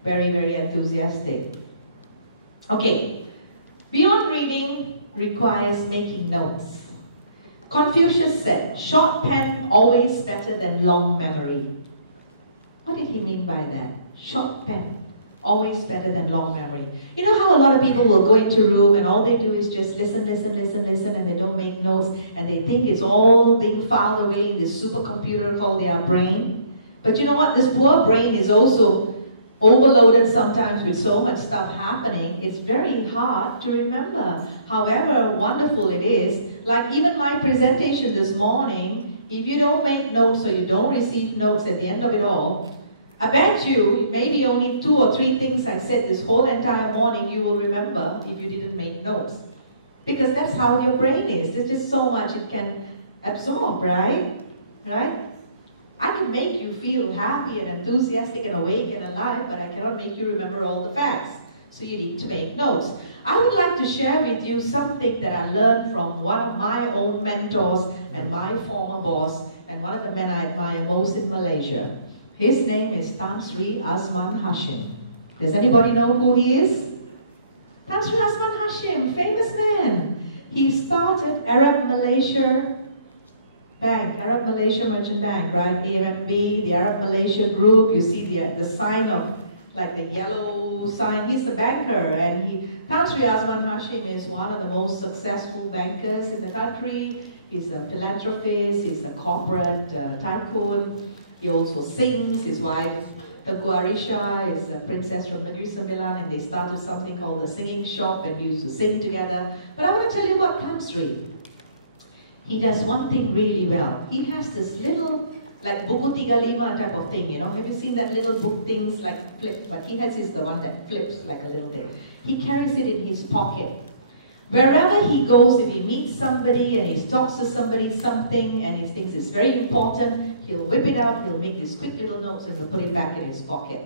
very, very enthusiastic. Okay. Beyond reading requires making notes. Confucius said, short pen always better than long memory. What did he mean by that? Short pen, always better than long memory. You know how a lot of people will go into a room and all they do is just listen, and they don't make notes, and they think it's all being filed away in this supercomputer called their brain. But you know what? This poor brain is also overloaded sometimes with so much stuff happening. It's very hard to remember. However wonderful it is, like even my presentation this morning, if you don't make notes or you don't receive notes at the end of it all, I bet you maybe only 2 or 3 things I said this whole entire morning you will remember if you didn't make notes. Because that's how your brain is. There's just so much it can absorb, right? Right? I can make you feel happy and enthusiastic and awake and alive, but I cannot make you remember all the facts. So you need to make notes. I would like to share with you something that I learned from one of my own mentors and my former boss, and one of the men I admire most in Malaysia. His name is Tan Sri Azman Hashim. Does anybody know who he is? Tan Sri Azman Hashim, famous man. He started Arab Malaysia Bank, Arab Malaysia Merchant Bank, right? AMB, the Arab Malaysia Group. You see the sign of, like the yellow sign. He's a banker, and Tan Sri Azman Hashim is one of the most successful bankers in the country. He's a philanthropist, he's a corporate tycoon. He also sings. His wife, Tengku Arisha, is a princess from Negeri Sembilan, and they started something called the Singing Shop and used to sing together. But I want to tell you about Tan Sri. He does one thing really well. He has this little, like buku 35 type of thing, you know. Have you seen that little book things like flip? But he has the one that flips like a little bit. He carries it in his pocket. Wherever he goes, if he meets somebody and he talks to somebody something and he thinks it's very important, he'll whip it out, he'll make these quick little notes and he'll put it back in his pocket.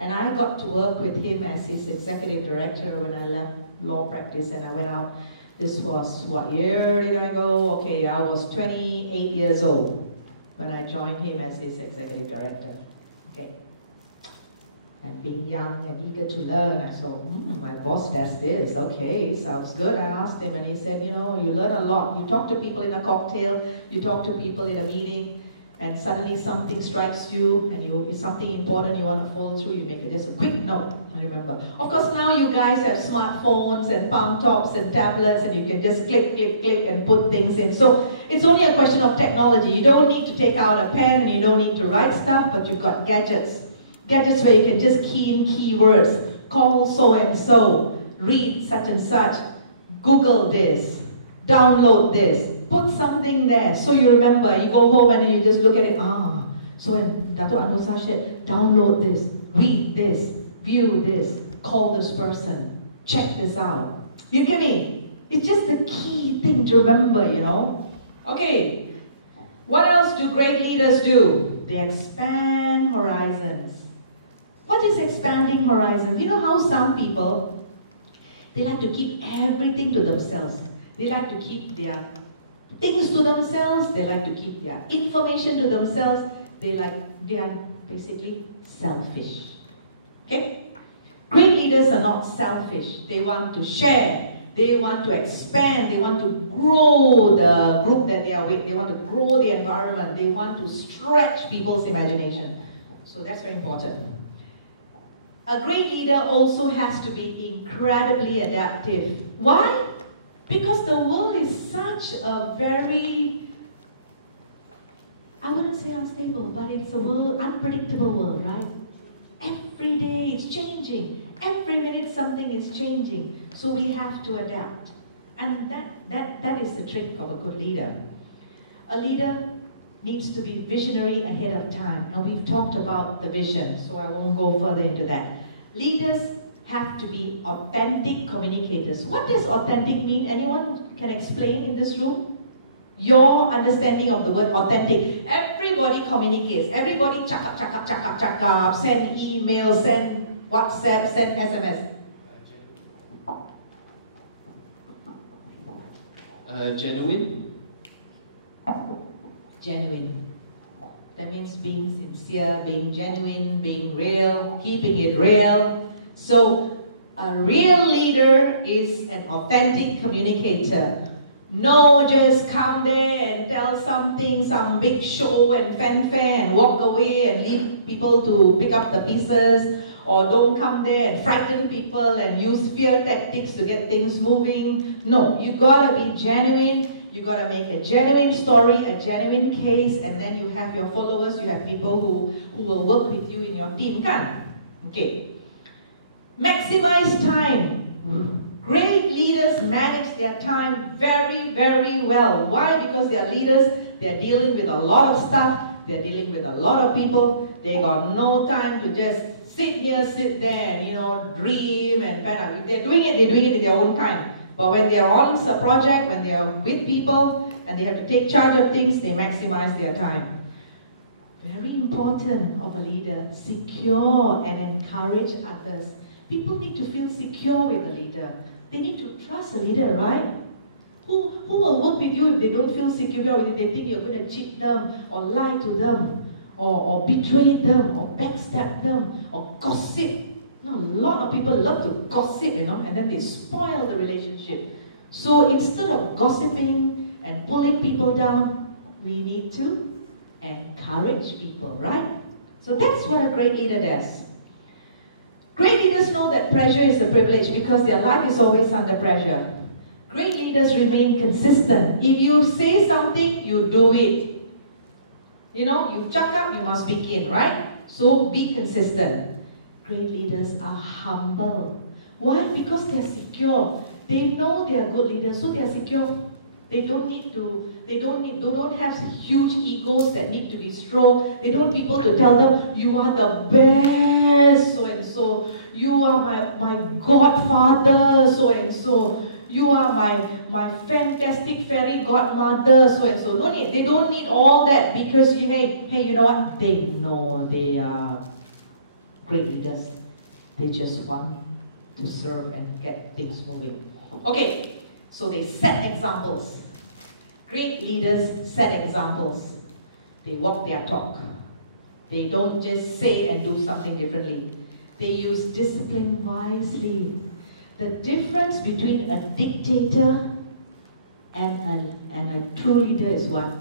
And I got to work with him as his executive director when I left law practice and I went out. This was, what year did I go? Okay, I was 28 years old when I joined him as his executive director. Okay. And being young and eager to learn, I thought, my boss does this. Okay, sounds good. I asked him and he said, you know, you learn a lot. You talk to people in a cocktail, you talk to people in a meeting, and suddenly something strikes you and it's something important you want to follow through, you make just a quick note. I remember. Of course, now you guys have smartphones and palm tops and tablets and you can just click, click, click and put things in. So it's only a question of technology. You don't need to take out a pen and you don't need to write stuff, but you've got gadgets. Gadgets where you can just key in keywords. Call so and so. Read such and such. Google this. Download this. Put something there so you remember. You go home and then you just look at it. So when Dato' Anusha said, download this, read this, view this, call this person, check this out. You get me? It's just the key thing to remember, you know. Okay, what else do great leaders do? They expand horizons. What is expanding horizons? You know how some people, they like to keep everything to themselves. They like to keep their things to themselves. They like to keep their information to themselves. They are basically selfish. Okay? Great leaders are not selfish. They want to share. They want to expand. They want to grow the group that they are with. They want to grow the environment. They want to stretch people's imagination. So that's very important. A great leader also has to be incredibly adaptive. Why? Because the world is such a very, I wouldn't say unstable, but it's a world, unpredictable world, right? Every day it's changing. Every minute something is changing. So we have to adapt. And that is the trick of a good leader. A leader needs to be visionary ahead of time. Now we've talked about the vision, so I won't go further into that. Leaders have to be authentic communicators. What does authentic mean? Anyone can explain in this room? Your understanding of the word authentic. Everybody communicates. Everybody chakap, send email, send WhatsApp, send SMS. Genuine? Genuine. That means being sincere, being genuine, being real, keeping it real. So, a real leader is an authentic communicator. No, just come there and tell something, some big show and fanfare and walk away and leave people to pick up the pieces. Or don't come there and frighten people and use fear tactics to get things moving. No, you gotta be genuine. You got to make a genuine story, a genuine case, and then you have your followers, you have people who will work with you in your team, kan? Okay. Maximize time. Great leaders manage their time very, very well. Why? Because they are leaders, they're dealing with a lot of stuff, they're dealing with a lot of people, they got no time to just sit here, sit there, and dream and pen up. If they're doing it in their own time. But when they're on a project, when they are with people, and they have to take charge of things, they maximize their time. Very important of a leader, secure and encourage others. People need to feel secure with a leader. They need to trust a leader, right? Who will work with you if they don't feel secure with you? They think you're going to cheat them, or lie to them, or betray them, or backstab them, or gossip. A lot of people love to gossip, and then they spoil the relationship. So instead of gossiping and pulling people down, we need to encourage people, right? So that's what a great leader does. Great leaders know that pressure is a privilege because their life is always under pressure. Great leaders remain consistent. If you say something, you do it. You chuck up, you must begin, right? So be consistent. Great leaders are humble. Why? Because they are secure. They know they are good leaders, so they are secure. They don't have huge egos that need to be strong. They don't want people to tell them, you are the best, so and so. You are my godfather, so and so. You are my fantastic fairy godmother, so and so. No need. They don't need all that because, hey, you know what? They know they are great leaders. They just want to serve and get things moving. Okay, so they set examples. Great leaders set examples. They walk their talk. They don't just say and do something differently. They use discipline wisely. The difference between a dictator and a true leader is what?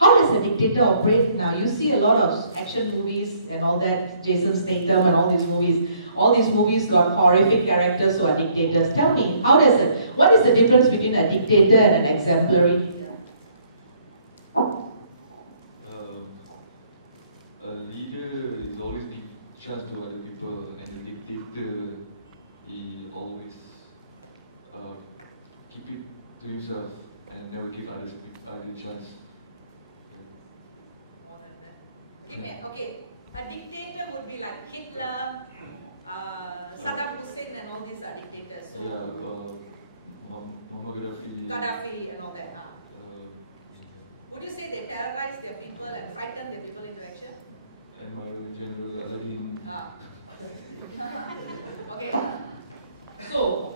How does a dictator operate? Now, you see a lot of action movies and all that, Jason Statham and all these movies. All these movies got horrific characters who are dictators. Tell me, what is the difference between a dictator and an exemplary leader? A leader is always give chance to other people, and a dictator, he always keep it to himself and never give others a chance. Okay, a dictator would be like Hitler, Saddam Hussein, and all these are dictators. So Yeah, Gaddafi and all that. Would you say they terrorize their people and frighten the people into action? and my General Aladdin. Okay. So,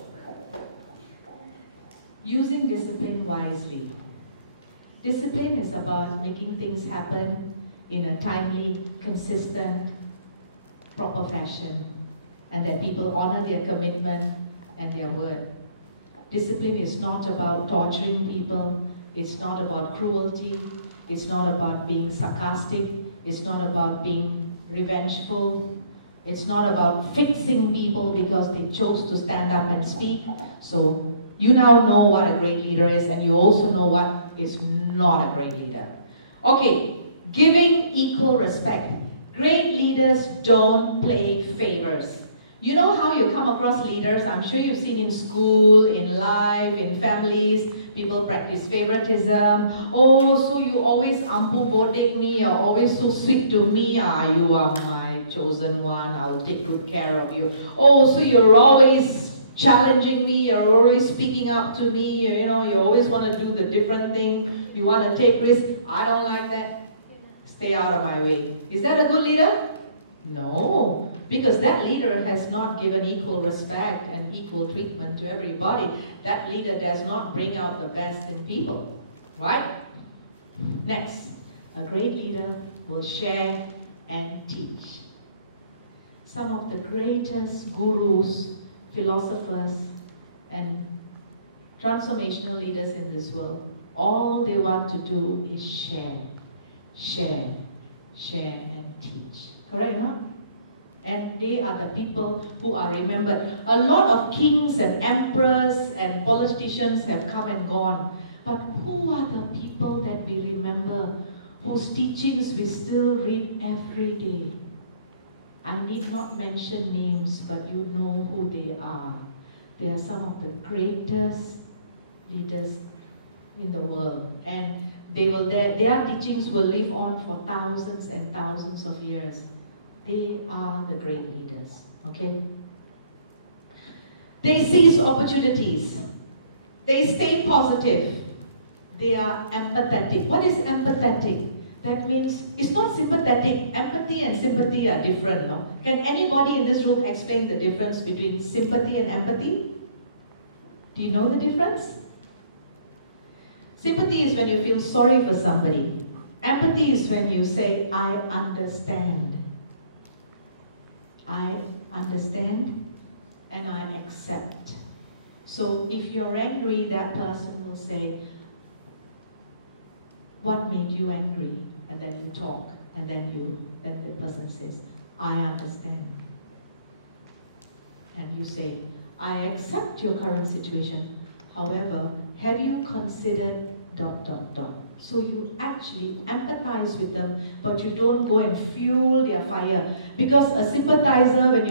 using discipline wisely. Discipline is about making things happen in a timely, consistent, proper fashion, and that people honor their commitment and their word. Discipline is not about torturing people, it's not about cruelty, it's not about being sarcastic, it's not about being revengeful, it's not about fixing people because they chose to stand up and speak. So you now know what a great leader is, and you also know what is not a great leader. Okay, giving equal respect. Great leaders don't play favors. You know how you come across leaders? I'm sure you've seen in school, in life, in families, people practice favoritism. Oh, so you always ampu bodek me, you're always so sweet to me. You are my chosen one, I'll take good care of you. Oh, so you're always challenging me, you're always speaking up to me, you always want to do the different thing, you want to take risks. I don't like that. Stay out of my way. Is that a good leader? No. Because that leader has not given equal respect and equal treatment to everybody. That leader does not bring out the best in people. Right? Next, a great leader will share and teach. Some of the greatest gurus, philosophers, and transformational leaders in this world, all they want to do is share, share, share, and teach. Correct, huh? And they are the people who are remembered. A lot of kings and emperors and politicians have come and gone. But who are the people that we remember, whose teachings we still read every day? I need not mention names, but you know who they are. They are some of the greatest leaders in the world. And their teachings will live on for thousands and thousands of years. They are the great leaders, okay? They seize opportunities. They stay positive. They are empathetic. What is empathetic? That means, it's not sympathetic. Empathy and sympathy are different, no? Can anybody in this room explain the difference between sympathy and empathy? Do you know the difference? Sympathy is when you feel sorry for somebody. Empathy is when you say, I understand. I understand and I accept. So if you're angry, that person will say, what made you angry? And then you talk, and then the person says, I understand. And you say, I accept your current situation. However, have you considered ... So you actually empathize with them, but you don't go and fuel their fire. Because a sympathizer, when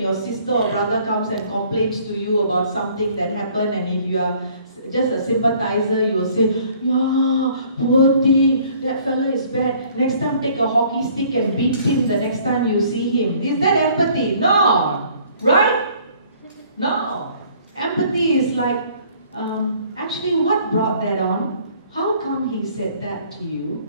your sister or brother comes and complains to you about something that happened, and if you are just a sympathizer, you will say, yeah, poor thing, that fella is bad. Next time take a hockey stick and beat him the next time you see him. Is that empathy? No. Right? No. Empathy is like, actually what brought that on? How come he said that to you?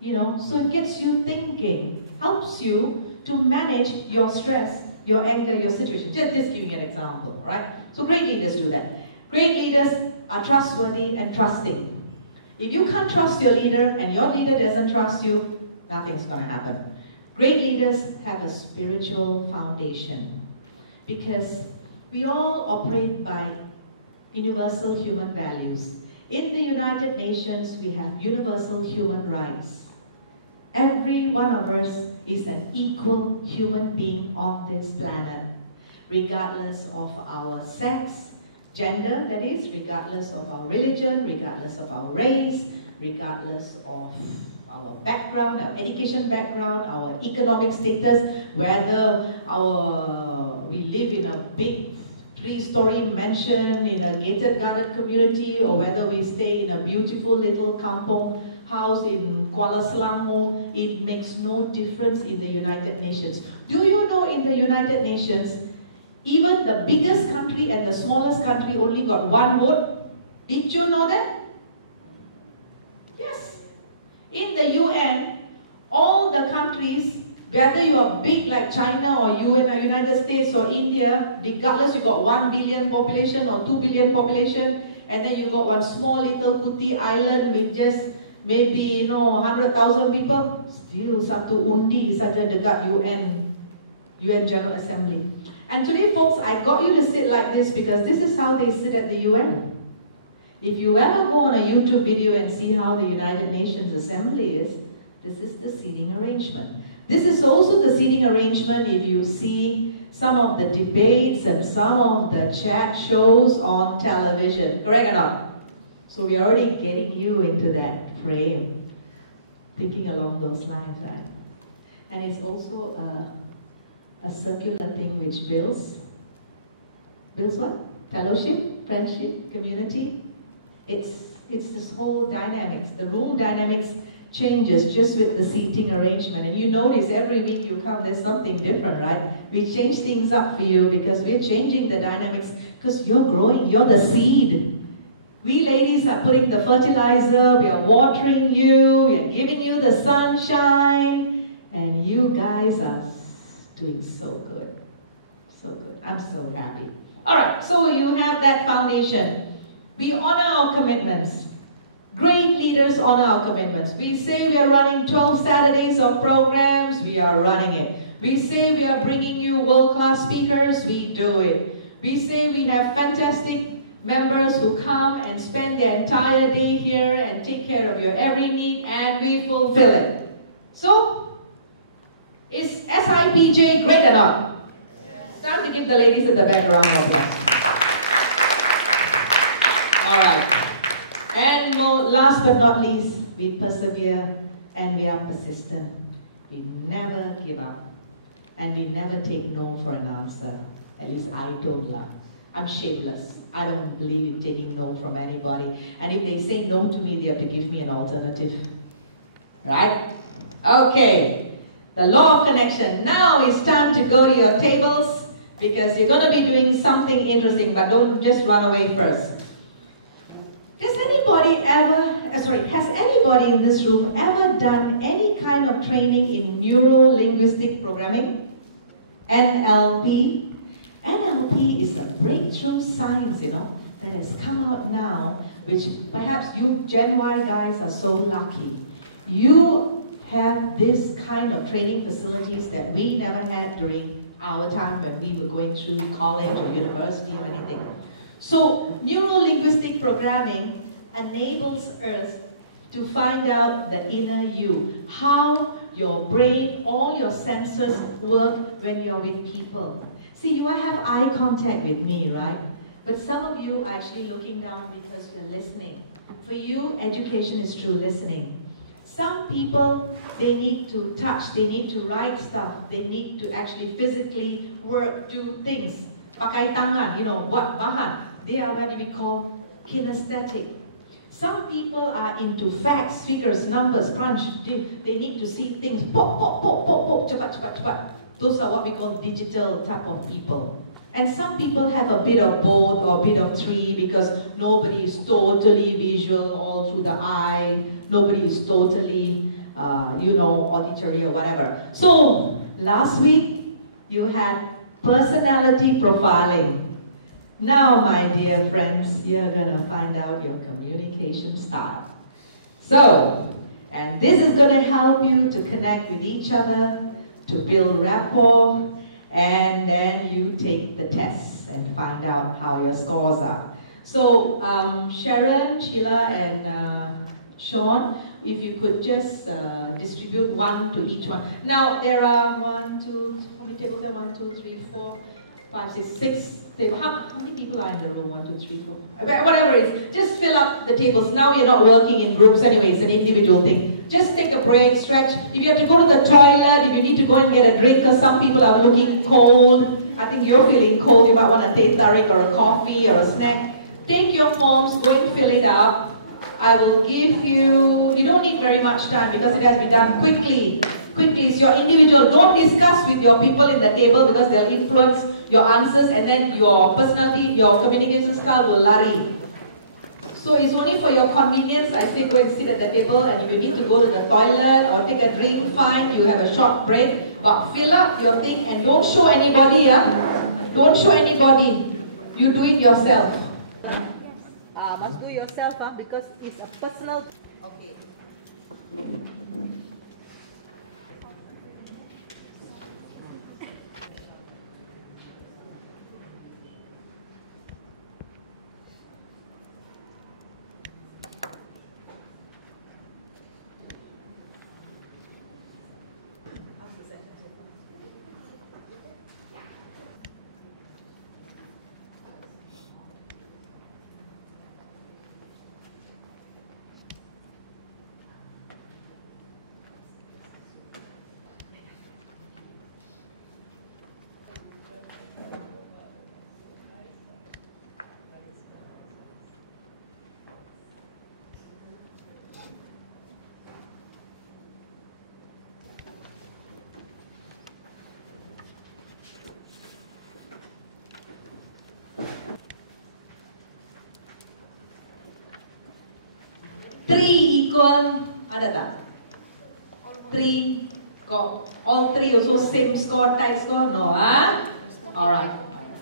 You know, so it gets you thinking, helps you to manage your stress, your anger, your situation. Just giving an example, right? So great leaders do that. Great leaders are trustworthy and trusting. If you can't trust your leader and your leader doesn't trust you, nothing's going to happen. Great leaders have a spiritual foundation because we all operate by universal human values. In the United Nations, we have universal human rights. Every one of us is an equal human being on this planet, regardless of our sex, gender, that is, regardless of our religion, regardless of our race, regardless of our background, our education background, our economic status, whether we live in a big 3-story mansion in a gated garden community, or whether we stay in a beautiful little kampong house in Kuala Selangor, it makes no difference in the United Nations. Do you know in the United Nations, even the biggest country and the smallest country only got 1 vote? Did you know that? Yes. In the UN, all the countries, whether you are big like China or United States or India, regardless you got 1 billion population or 2 billion population, and then you got one small little Kuti island with just maybe 100,000 people, still satu undi saja dekat UN General Assembly. And today, folks, I got you to sit like this because this is how they sit at the UN. If you ever go on a YouTube video and see how the United Nations Assembly is, this is the seating arrangement. This is also the seating arrangement if you see some of the debates and some of the chat shows on television. Correct or not? So we're already getting you into that frame, thinking along those lines, right? And it's also a circular thing which builds what? Fellowship, friendship, community. It's this whole dynamics. The room dynamics changes just with the seating arrangement. And you notice every week you come, there's something different, right? We change things up for you because we're changing the dynamics because you're growing, you're the seed. We ladies are putting the fertilizer, we are watering you, we are giving you the sunshine, and you guys are doing so good. So good. I'm so happy. Alright, so you have that foundation. We honor our commitments. Great leaders honor our commitments. We say we are running 12 Saturdays of programs, we are running it. We say we are bringing you world-class speakers, we do it. We say we have fantastic members who come and spend their entire day here and take care of your every need, and we fulfill it. So, is SIPJ great or not? It's time to give the ladies in the back a round of applause. Alright. And last but not least, we persevere and we are persistent. We never give up. And we never take no for an answer. At least I don't lie. I'm shameless. I don't believe in taking no from anybody. And if they say no to me, they have to give me an alternative. Right? Okay. The law of connection. Now it's time to go to your tables because you're going to be doing something interesting, but don't just run away first. Has anybody in this room ever done any kind of training in neuro-linguistic programming? NLP? NLP is a breakthrough science, that has come out now, which perhaps you Gen Y guys are so lucky. You have this kind of training facilities that we never had during our time when we were going through college or university or anything. So, neuro-linguistic programming enables us to find out the inner you, how your brain, all your senses work when you're with people. See, you have eye contact with me, right? But some of you are actually looking down because you're listening. For you, education is through listening. Some people, they need to touch, they need to write stuff, they need to actually physically work, do things. Pakai tangan, buat bahan. They are what we call kinesthetic. Some people are into facts, figures, numbers, crunch. They need to see things, pop, pop, pop, pop, pop, cepat, cepat, cepat. Those are what we call digital type of people. And some people have a bit of both or a bit of three because nobody is totally visual all through the eye. Nobody is totally, auditory or whatever. So, last week, you had personality profiling. Now, my dear friends, you're going to find out your communication style. So, and this is going to help you to connect with each other, to build rapport, and then you take the tests and find out how your scores are. So, Sharon, Sheila, and Sean, if you could just distribute one to each one. Now, there are 1, 2, how many tables there? 1, 2, 3, 4, 5, 6, 6. How many people are in the room? 1, 2, 3, 4. Whatever it is, just fill up the tables. Now you're not working in groups anyway, it's an individual thing. Just take a break, stretch. If you have to go to the toilet, if you need to go and get a drink, because some people are looking cold. I think you're feeling cold, you might want a teh tarik or a coffee or a snack. Take your forms, go and fill it up. I will give you don't need very much time because it has to be done quickly. Quickly, it's your individual. Don't discuss with your people in the table because they'll influence your answers and then your personality, your communication style will lari. So it's only for your convenience. I say go and sit at the table, and if you need to go to the toilet or take a drink, fine, you have a short break. But fill up your thing and don't show anybody, Don't show anybody. You do it yourself. Must do yourself, because it's a personal. Okay. Three equal, ada tak? Three, all three also same score, tight score? No, Alright.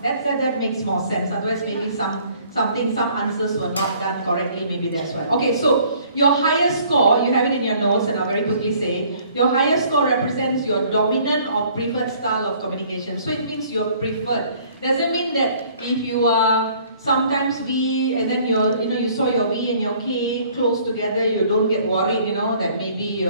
That makes more sense. Otherwise, maybe some answers were not done correctly. Maybe that's why. Okay, so your highest score, you have it in your notes, and I'll very quickly say, your highest score represents your dominant or preferred style of communication. So it means you're preferred. Doesn't mean that if you are sometimes V and then you saw your V and your K close together, you don't get worried, that maybe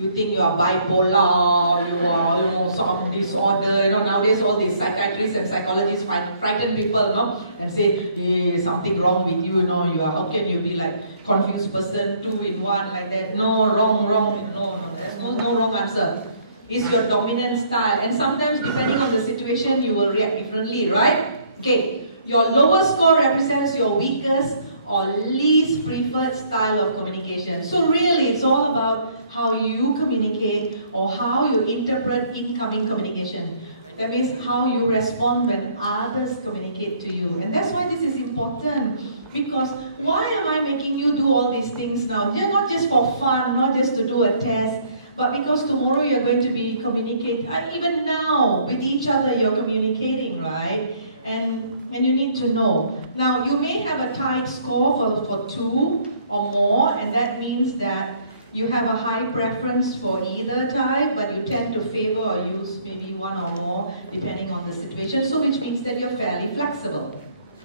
You think you are bipolar, you are, you know, some disorder. You know, nowadays all these psychiatrists and psychologists frighten people, you know, and say, hey, something wrong with you, you know, how can you be like confused person, 2 in 1, like that? No, wrong, no, there's no wrong answer. It's your dominant style, and sometimes depending on the situation, you will react differently, right? Okay, your lowest score represents your weakest or least preferred style of communication. So really, it's all about how you communicate or how you interpret incoming communication. That means how you respond when others communicate to you. And that's why this is important. Because why am I making you do all these things now? They're not just for fun, not just to do a test, but because tomorrow you're going to be communicating, and even now, with each other you're communicating, right? And you need to know. Now, you may have a tight score for 2 or more, and that means that you have a high preference for either type, but you tend to favor or use maybe 1 or more, depending on the situation, so which means that you're fairly flexible.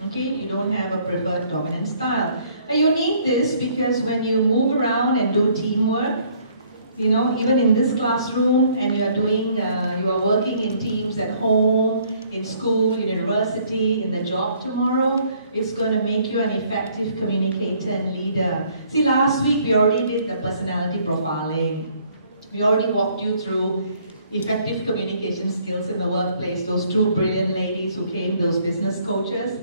Okay, you don't have a preferred dominant style. And you need this because when you move around and do teamwork, you know, even in this classroom, and you are working in teams at home, in school, in university, in the job tomorrow, it's going to make you an effective communicator and leader. See, last week we already did the personality profiling. We already walked you through effective communication skills in the workplace. Those 2 brilliant ladies who came, those business coaches,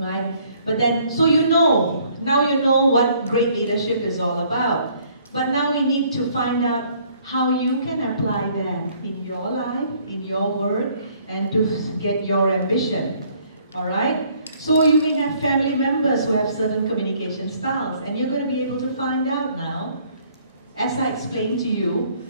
right? But then, so you know, now you know what great leadership is all about. But now we need to find out how you can apply that in your life, in your work, and to get your ambition. All right? So you may have family members who have certain communication styles, and you're going to be able to find out now, as I explained to you,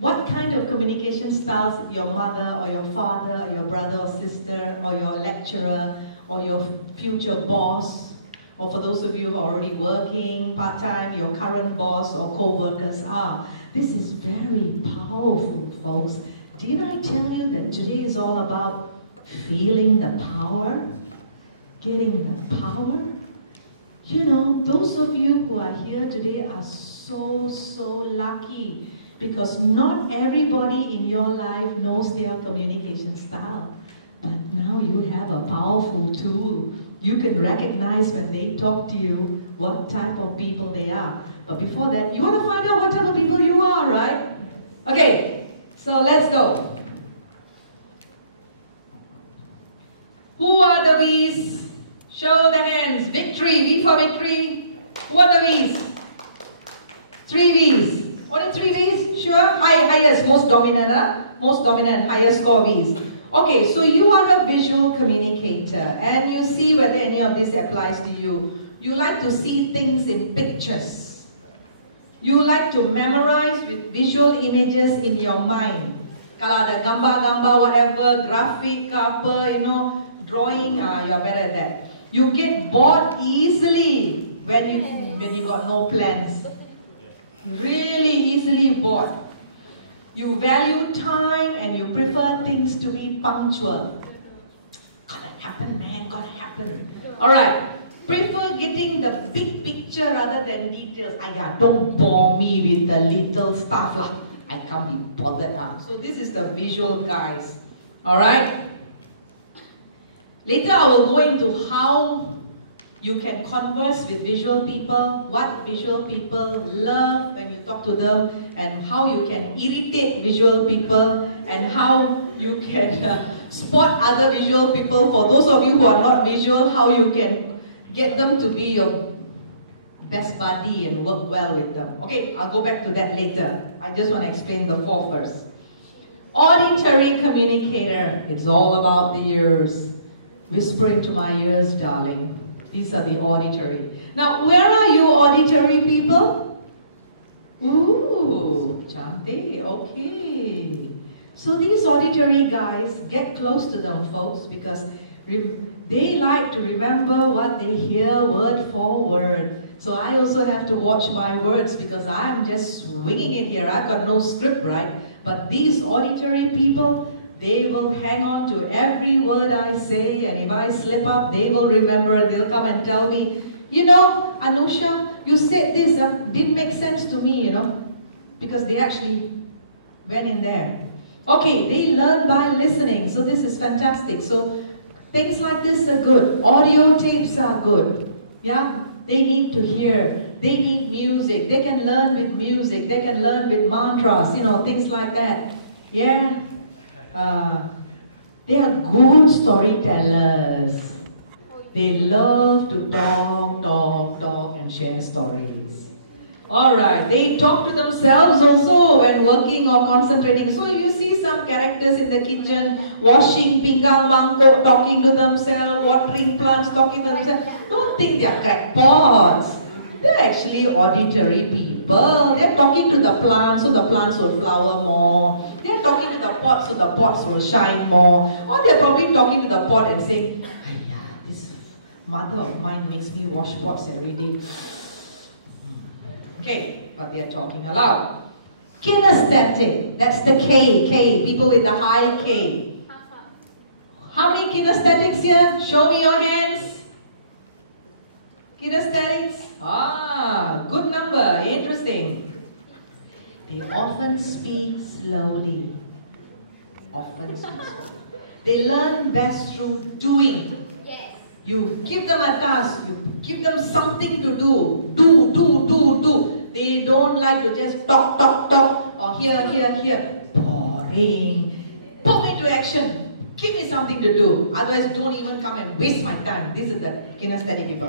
what kind of communication styles your mother or your father or your brother or sister or your lecturer or your future boss, or for those of you who are already working part-time, your current boss or co-workers are. This is very powerful, folks. Didn't I tell you that today is all about feeling the power? Getting the power? You know, those of you who are here today are so lucky, because not everybody in your life knows their communication style. But now you have a powerful tool. You can recognize when they talk to you what type of people they are. But before that, you want to find out what type of people you are, right? Okay, so let's go. Who are the V's? Show the hands. Victory. V for victory. Who are the V's? 3 V's. What are 3 V's? Sure. Highest, most dominant, huh? Most dominant, highest score V's. Okay, so you are a visual communicator, and you see whether any of this applies to you. You like to see things in pictures. You like to memorize with visual images in your mind. Kalau ada gambar-gambar, whatever, graphic, apa, you know, drawing, you are better at that. You get bored easily when you got no plans. Really easily bored. You value time and you prefer things to be punctual. Gotta happen, man, gotta happen. Alright. Prefer getting the big picture rather than details. Don't bore me with the little stuff. Like, I can't be bothered now. So this is the visual guys. Alright. Later I will go into how you can converse with visual people, what visual people love when you talk to them, and how you can irritate visual people, and how you can spot other visual people. For those of you who are not visual, how you can get them to be your best buddy and work well with them. Okay, I'll go back to that later. I just want to explain the 4 first. Auditory communicator. It's all about the ears. Whisper into my ears, darling. These are the auditory. Now, where are you auditory people? Ooh, cantik, okay. So these auditory guys, get close to them, folks, because they like to remember what they hear word for word. So I also have to watch my words because I'm just winging it here. I've got no script, right? But these auditory people, they will hang on to every word I say, and if I slip up, they will remember. They'll come and tell me, you know, Anusha, you said this, didn't make sense to me, you know. because they actually went in there. Okay, they learn by listening, so this is fantastic. So things like this are good. Audio tapes are good. Yeah, they need to hear. They need music. They can learn with music. They can learn with mantras, things like that. Yeah. They are good storytellers. They love to talk, and share stories. Alright, they talk to themselves also when working or concentrating. So you see some characters in the kitchen washing pinggang mangkok, talking to themselves, watering plants, talking to themselves. Don't think they are crackpots. They're actually auditory people. They're talking to the plants, so the plants will flower more. They're talking to the pots, so the pots will shine more. Or they're probably talking to the pot and saying, "Aiya, this mother of mine makes me wash pots every day." Okay, but they're talking aloud. Kinesthetic, that's the K, people with the high K. How many kinesthetics here? Show me your hands. Kinesthetics? Good number, interesting. They often speak slowly. They learn best through doing. Yes. You give them a task, you give them something to do. Do. They don't like to just talk, or here. Boring. Put me to action. Give me something to do. Otherwise, don't even come and waste my time. This is the kinesthetic people.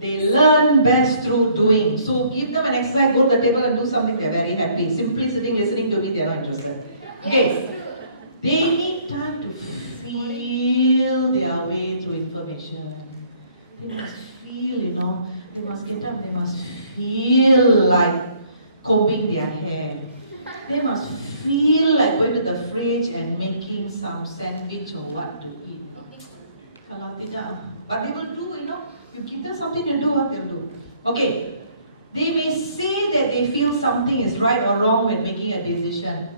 They learn best through doing. So give them an exercise, go to the table and do something. They're very happy. Simply sitting, listening to me, they're not interested. Okay. They need time to feel their way through information. They must feel, they must get up, they must feel like combing their hair. They must feel like going to the fridge and making some sandwich or what to eat. Kalau tidak, but they will do, you give them something to do, what they'll do. Okay, they may say that they feel something is right or wrong when making a decision.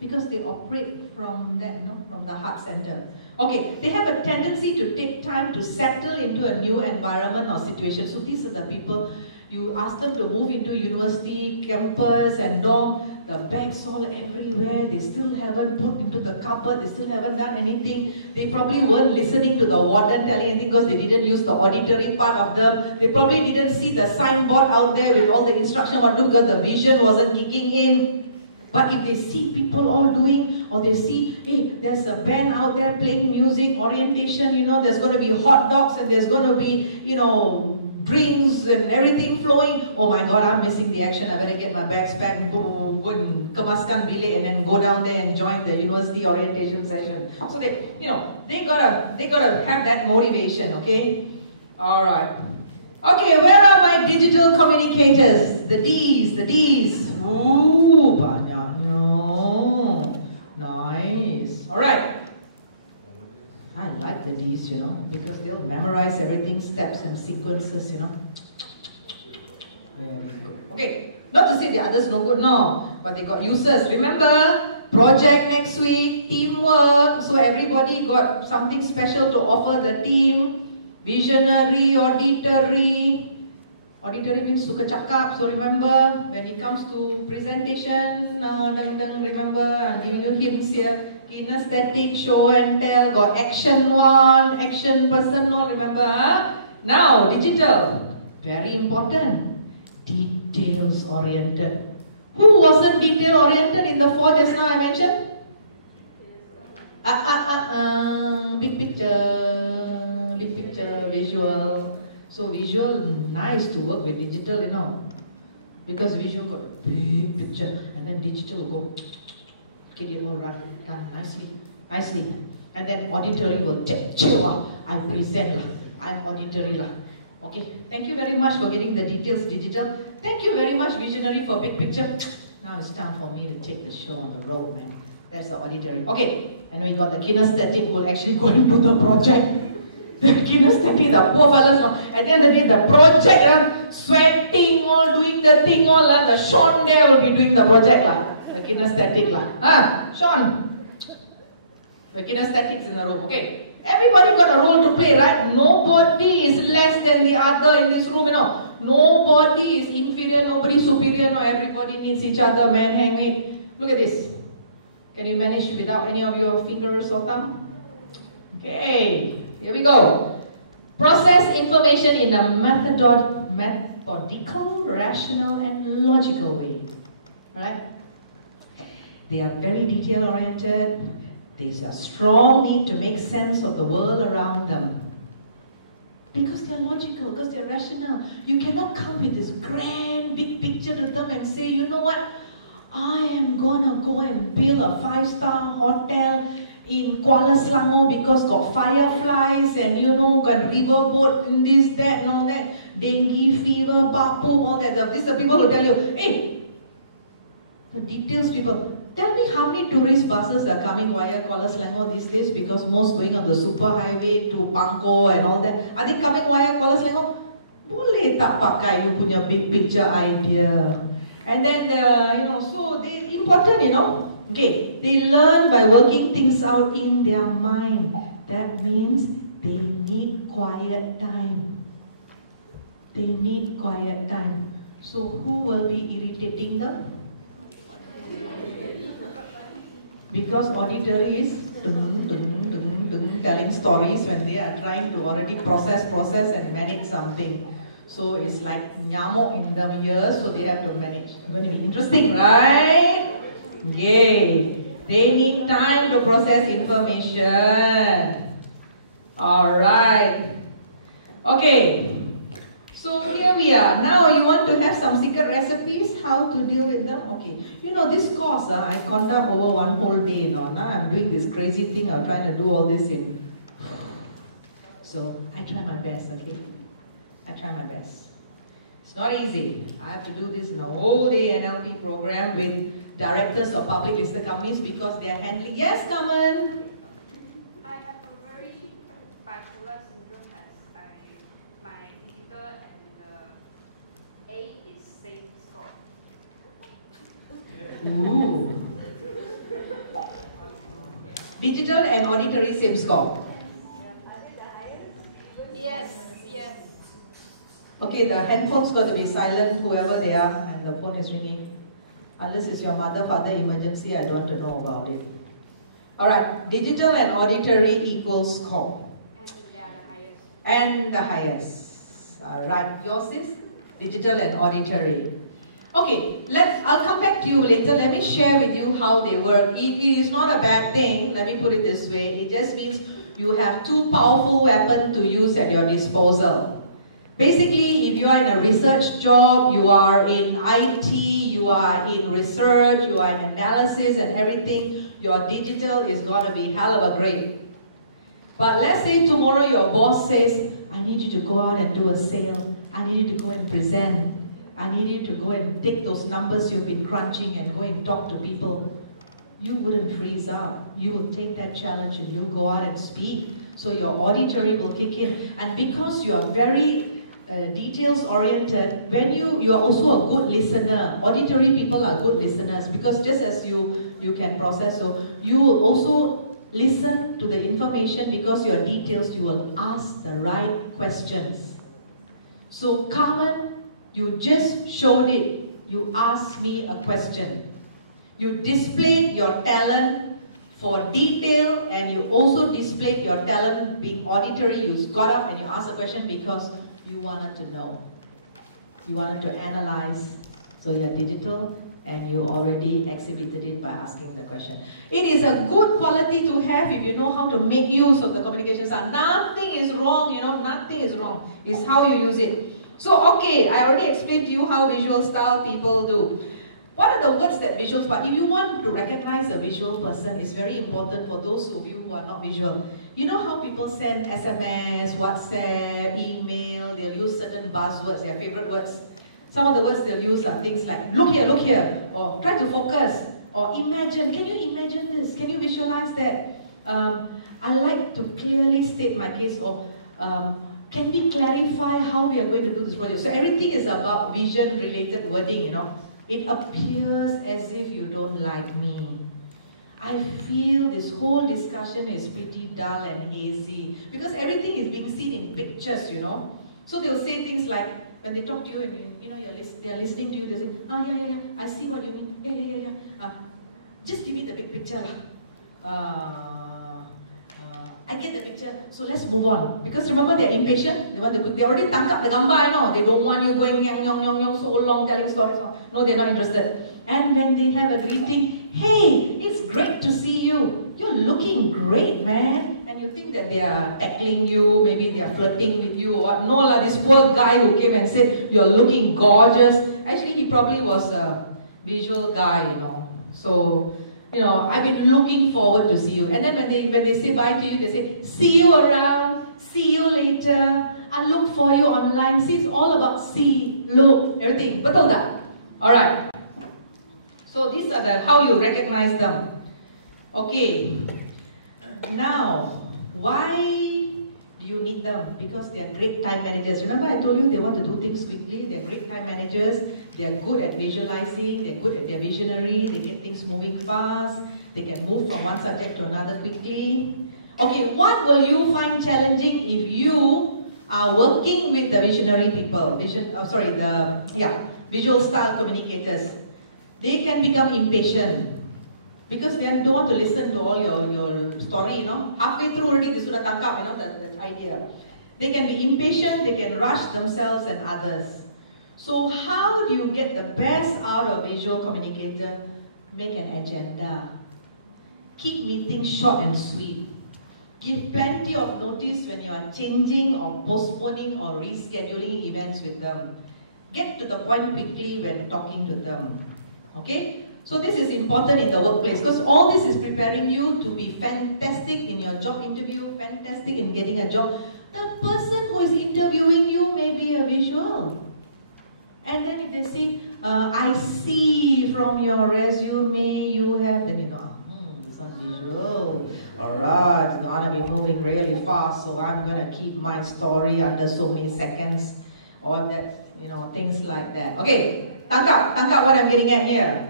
Because they operate from that, from the heart center. Okay, they have a tendency to take time to settle into a new environment or situation. So these are the people, you ask them to move into university, campus and dorm, the bags all everywhere, they still haven't put into the cupboard, they still haven't done anything. They probably weren't listening to the warden telling anything because they didn't use the auditory part of them. They probably didn't see the signboard out there with all the instruction what to do because the vision wasn't kicking in. But if they see people all doing, or they see, hey, there's a band out there playing music, orientation, there's going to be hot dogs and there's going to be, drinks and everything flowing. Oh my God, I'm missing the action. I better get my bags packed, go and kemaskan bilik and then go down there and join the university orientation session. So they gotta have that motivation, okay? All right. Okay, where are my digital communicators? The Ds. Ooh, banyak. Nice. All right. I like the Ds, because they'll memorize everything, steps and sequences, Very good. Okay, not to say the others no good, no, but they got uses. Remember, project next week, teamwork, so everybody got something special to offer the team. Visionary, auditory. Auditory means suka cakap, so remember, when it comes to presentation, remember, I'm giving you hints here. Kinesthetic, show and tell, got action one, action person, no, remember? Now, digital, very important, details oriented. Who wasn't detail oriented in the four just now I mentioned? Big picture, visual. So visual, nice to work with digital, because visual got a big picture, and then digital will go, get it all right, done nicely. And then auditory will I present, I'm auditory. Okay, thank you very much for getting the details digital. Thank you very much, visionary, for big picture. Now it's time for me to take the show on the road, man. That's the auditory. Okay, and we got the kinesthetic who will actually go and do the project. The kinesthetic, the poor fellas, at the end of the day, the project, sweating, all doing the thing, all the Sean there will be doing the project, the kinesthetic. Sean, the kinesthetics in the room. Okay, everybody got a role to play, right? Nobody is less than the other in this room, Nobody is inferior, nobody superior, no, everybody needs each other, man, hang it. Look at this. Can you manage without any of your fingers or thumb? Okay, here we go. Process information in a methodical, rational, and logical way. Right? They are very detail-oriented. There's a strong need to make sense of the world around them. Because they're logical, because they're rational. You cannot come with this grand, big picture to them and say, you know what? I am gonna go and build a 5-star hotel in Kuala Selangor because got fireflies and got riverboat and this, that, and all that. Dengue fever, bapu, all that. These are people who tell you, hey, the details people. Tell me how many tourist buses are coming via Kuala Selangor these days because most going on the super highway to Pangko and all that. Are they coming via Kuala Selangor? Boleh tak pakai you punya big picture idea. And then, so they important, Okay, they learn by working things out in their mind. That means they need quiet time. They need quiet time. So who will be irritating them? Because auditory is telling stories when they are trying to already process and manage something. So it's like nyamuk in the ears, so they have to manage. It's going to be interesting, right? Yay! They need time to process information. Alright. Okay. So here we are. Now you want to have some secret recipes, how to deal with them? Okay. This course I conduct over one whole day. Now I'm doing this crazy thing. I'm trying to do all this in. So I try my best, okay? I try my best. It's not easy. I have to do this in a whole day NLP program with directors of public listed companies because they are handling. Yes, Kaman? I have a very particular syndrome as my digital and A is safe score. Ooh. Digital and auditory same score. Are they the highest? Yes, yes. Okay, the handphone's got to be silent, whoever they are, and the phone is ringing. Unless it's your mother, father emergency, I don't want to know about it. Alright, digital and auditory equals score. And the highest. Alright, yours is digital and auditory. Okay, I'll come back to you later. Let me share with you how they work. It is not a bad thing, let me put it this way. It just means you have two powerful weapons to use at your disposal. Basically, if you are in a research job, you are in IT, you are in research, you are in analysis and everything, your digital is going to be hell of a great. But let's say tomorrow your boss says, I need you to go out and do a sale. I need you to go and present. I need you to go and take those numbers you've been crunching and go and talk to people. You wouldn't freeze up. You will take that challenge and you go out and speak. So your auditory will kick in. And because you are very details-oriented, when you are also a good listener. Auditory people are good listeners because just as you can process, so you will also listen to the information because your details, you will ask the right questions. So Carmen, you just showed it. You asked me a question. You displayed your talent for detail and you also displayed your talent being auditory. You got up and you asked a question because you wanted to know. You wanted to analyze. So you're digital and you already exhibited it by asking the question. It is a good quality to have if you know how to make use of the communication style. Nothing is wrong, nothing is wrong. It's how you use it. So, okay, I already explained to you how visual style people do. What are the words that visuals, but if you want to recognize a visual person, it's very important for those of you who are not visual. You know how people send SMS, WhatsApp, email, they'll use certain buzzwords, their favorite words. Some of the words they'll use are things like, look here, or try to focus, or imagine, can you imagine this? Can you visualize that? I like to clearly state my case, or can we clarify how we are going to do this project? So everything is about vision-related wording, It appears as if you don't like me. I feel this whole discussion is pretty dull and hazy because everything is being seen in pictures, So they'll say things like, When they talk to you and they are listening to you, they say, yeah, I see what you mean. Yeah. Just give me the big picture. I get the picture, so let's move on. Because remember, they're impatient. They already tangkap the gambar, They don't want you going yang so long telling stories. No, they're not interested. And when they have a greeting, hey, it's great to see you. You're looking great, man. And you think that they are tackling you, maybe they are flirting with you or what. No, this poor guy who came and said, you're looking gorgeous. Actually, he probably was a visual guy, So, I've been looking forward to see you. And then when they say bye to you, they say, see you around, see you later, I look for you online. See, it's all about see, look, everything. Betul tak? Alright. So these are how you recognize them. Okay. Now, why do you need them? Because they are great time managers. Remember I told you they want to do things quickly. They are great time managers. They are good at visualizing. They are good at their visionary. They get things moving fast. They can move from one subject to another quickly. Okay, what will you find challenging if you are working with the visionary people? Visual style communicators. They can become impatient. Because they don't want to listen to all your story, Halfway through already, they sudah tangkap, the idea. They can be impatient, they can rush themselves and others. So how do you get the best out of visual communicator? Make an agenda. Keep meetings short and sweet. Give plenty of notice when you are changing or postponing or rescheduling events with them. Get to the point quickly when talking to them. Okay? So this is important in the workplace because all this is preparing you to be fantastic in your job interview, fantastic in getting a job. The person who is interviewing you may be a visual. And then if they say, I see from your resume you have, then this one's visual. Alright, it's gonna be moving really fast, so I'm gonna keep my story under so many seconds. Or that, things like that. Okay, tangkap what I'm getting at here.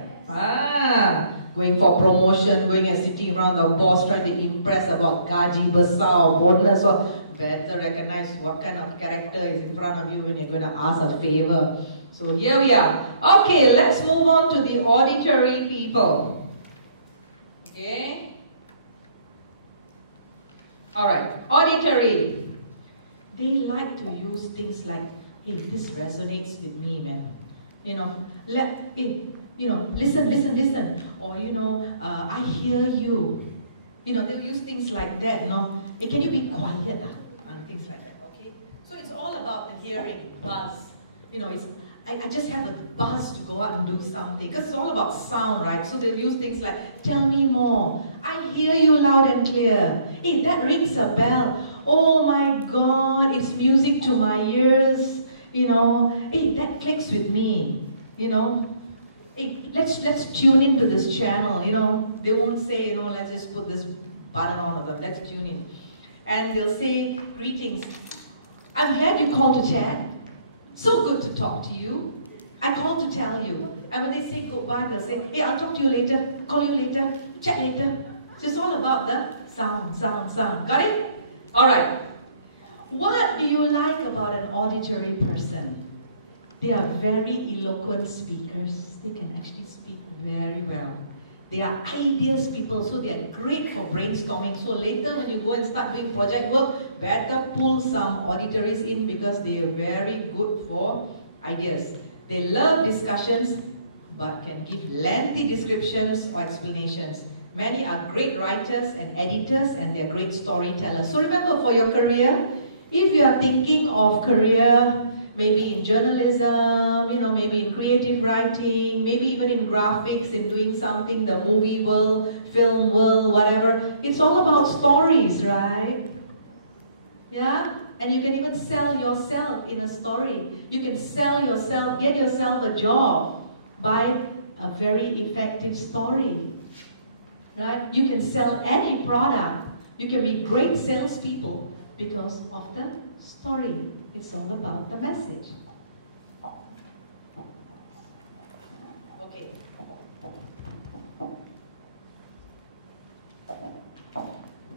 Going for promotion, going and sitting around the boss trying to impress about gaji besar or bonus, or better recognize what kind of character is in front of you when you're going to ask a favor. So here we are. Okay, let's move on to the auditory people. Okay? Alright, auditory. They like to use things like, hey, this resonates with me, man. Listen. Or, I hear you. They'll use things like that, Hey, can you be quiet? And things like that, okay? So it's all about the hearing, buzz. I just have a buzz to go out and do something. Because it's all about sound, right? So they'll use things like, tell me more. I hear you loud and clear. Hey, that rings a bell. Oh my God, it's music to my ears. Hey, that clicks with me. Hey, let's tune into this channel, They won't say, let's just put this button on them. Let's tune in. And they'll say, greetings. I'm glad you called to chat. So good to talk to you. I called to tell you. And when they say goodbye, they'll say, hey, I'll talk to you later, call you later, chat later. So it's all about the sound. Got it? Alright. What do you like about an auditory person? They are very eloquent speakers. They can actually speak very well. They are ideas people, so they are great for brainstorming. So later when you go and start doing project work, better pull some auditories in because they are very good for ideas. They love discussions, but can give lengthy descriptions or explanations. Many are great writers and editors, and they are great storytellers. So remember, for your career, if you are thinking of career, maybe in journalism, maybe in creative writing, maybe even in graphics, in doing something, the movie world, film world, whatever. It's all about stories, right? Yeah? And you can even sell yourself in a story. You can sell yourself, get yourself a job by a very effective story. Right? You can sell any product. You can be great salespeople because of the story. It's all about the message. Okay.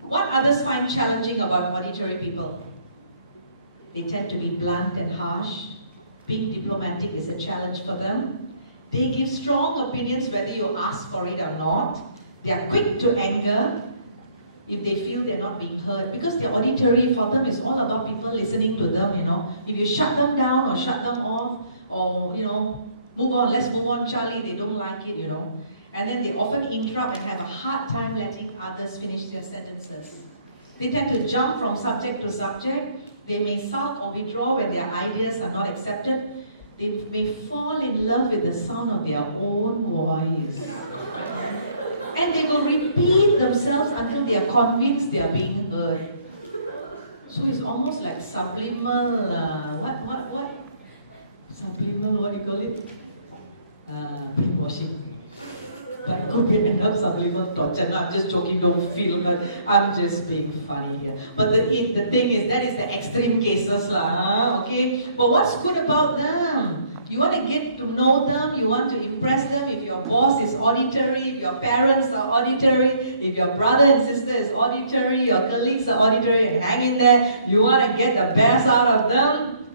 What others find challenging about auditory people? They tend to be blunt and harsh. being diplomatic is a challenge for them. They give strong opinions whether you ask for it or not. They are quick to anger if they feel they're not being heard, because their auditory for them is all about people listening to them, you know. If you shut them down or shut them off, or, you know, move on, let's move on, Charlie, they don't like it, you know. And then they often interrupt and have a hard time letting others finish their sentences. They tend to jump from subject to subject. They may sulk or withdraw when their ideas are not accepted. They may fall in love with the sound of their own voice. And they will repeat themselves until they are convinced they are being heard. So it's almost like subliminal, what? Subliminal, what do you call it? Brainwashing. But it could be enough subliminal torture. No, I'm just joking, don't feel, but I'm just being funny here. But the thing is, that is the extreme cases lah, okay? But what's good about them? You want to get to know them, you want to impress them. If your boss is auditory, if your parents are auditory, if your brother and sister is auditory, your colleagues are auditory, and hang in there, you want to get the best out of them,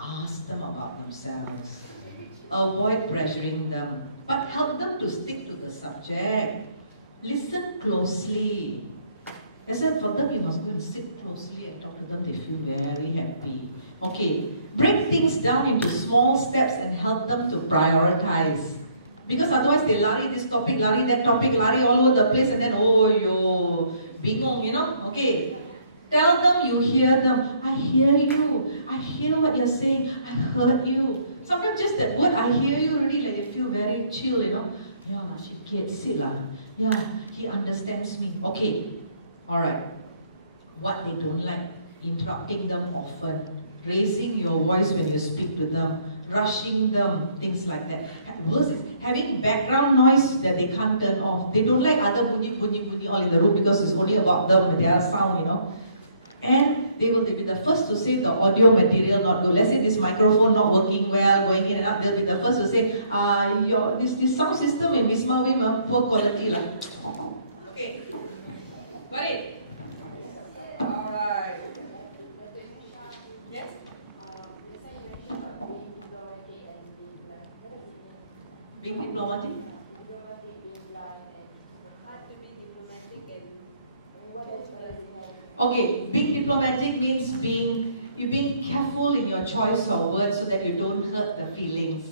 ask them about themselves. Avoid pressuring them, but help them to stick to the subject. Listen closely. Except for them, you must go and sit closely and talk to them. They feel very happy. Okay, break things down into small steps and help them to prioritize. Because otherwise they lari this topic, lari that topic, lari all over the place, and then, oh, yo, bingong, you know? Okay. Tell them you hear them. I hear you. I hear what you're saying. I heard you. Sometimes just that word, I hear you, really, like they feel very chill, you know? Yeah, she gets it, lah. Yeah, he understands me. Okay. Alright. What they don't like, interrupting them often, raising your voice when you speak to them, rushing them, things like that. Worse is having background noise that they can't turn off. They don't like other bunyi all in the room because it's only about them and their sound, you know. And they will be the first to say the audio material not good. Let's say this microphone not working well, going in and out. They'll be the first to say, this sound system in Wisma Wim, poor quality. Okay. Got it? Alright. Yes? Being diplomatic? Okay, being diplomatic means you being careful in your choice of words so that you don't hurt the feelings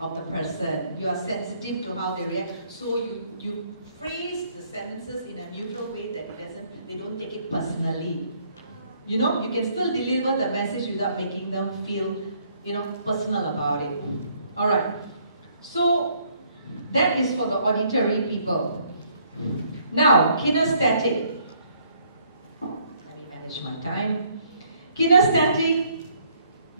of the person. You are sensitive to how they react, so you phrase the sentences in a neutral way that they don't take it personally. You know, you can still deliver the message without making them feel, you know, personal about it. Alright, so that is for the auditory people. Now, kinesthetic. My time. Kinesthetic,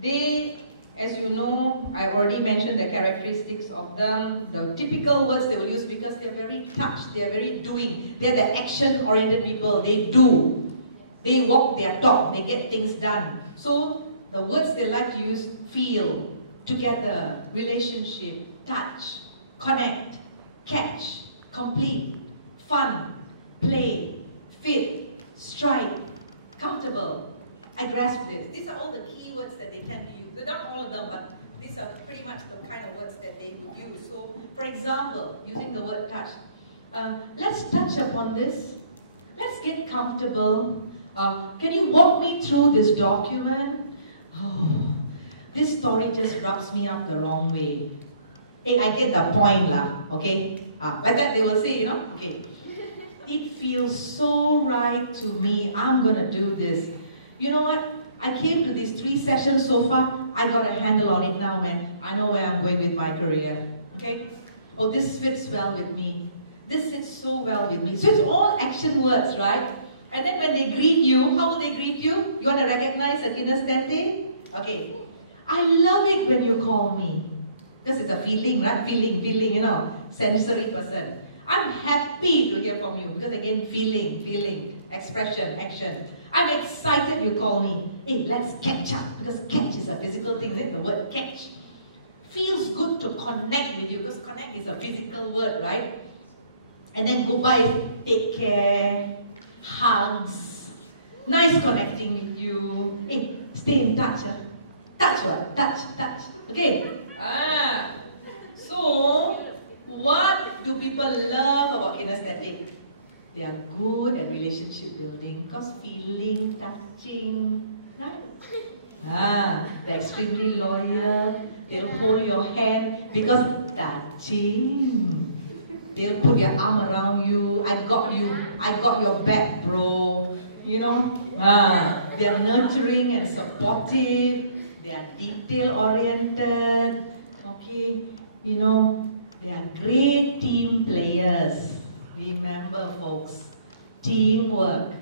they, as you know, I already mentioned the characteristics of them, the typical words they will use because they're very touched, they're very doing, they're the action-oriented people, they do, they walk their talk, they get things done. So the words they like to use, feel, together, relationship, touch, connect, catch, complete, fun, play, fit, strike, comfortable, I grasp this. These are all the key words that they tend to use. They're not all of them, but these are pretty much the kind of words that they use. So, for example, using the word touch. Let's touch upon this. Let's get comfortable. Can you walk me through this document? Oh, this story just rubs me up the wrong way. Hey, I get the point lah, okay? Like that they will say, you know, okay. It feels so right to me. I'm going to do this. You know what? I came to these 3 sessions so far. I got a handle on it now, man. I know where I'm going with my career. Okay? Oh, this fits well with me. This fits so well with me. So it's all action words, right? And then when they greet you, how will they greet you? You want to recognize a kinesthetic? Okay. I love it when you call me. Because it's a feeling, right? Feeling, you know. Sensory person. I'm happy to hear from you because again, feeling, expression, action. I'm excited you call me. Hey, let's catch up because catch is a physical thing, isn't it? The word catch. Feels good to connect with you because connect is a physical word, right? And then goodbye, take care, hugs, nice connecting with you. Hey, stay in touch. Touch what? Touch, touch. Okay. So, what do people love about kinesthetic? They are good at relationship building because feeling, touching, right? They're extremely loyal. They'll hold your hand because touching. They'll put their arm around you. I got you. I got your back, bro. You know? They are nurturing and supportive. They are detail-oriented. Okay? You know, they are great team players. Remember, folks, teamwork.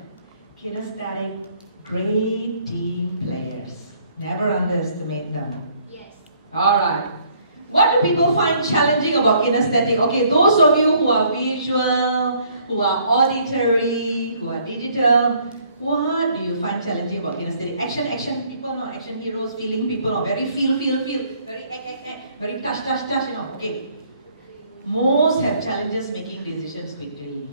Kinesthetic, great team players. Never underestimate them. Yes. Alright. What do people find challenging about kinesthetic? Okay, those of you who are visual, who are auditory, who are digital, what do you find challenging about kinesthetic? Action, action people, not action heroes, feeling people, not very feel, very very touch, you know. Okay. Most have challenges making decisions quickly.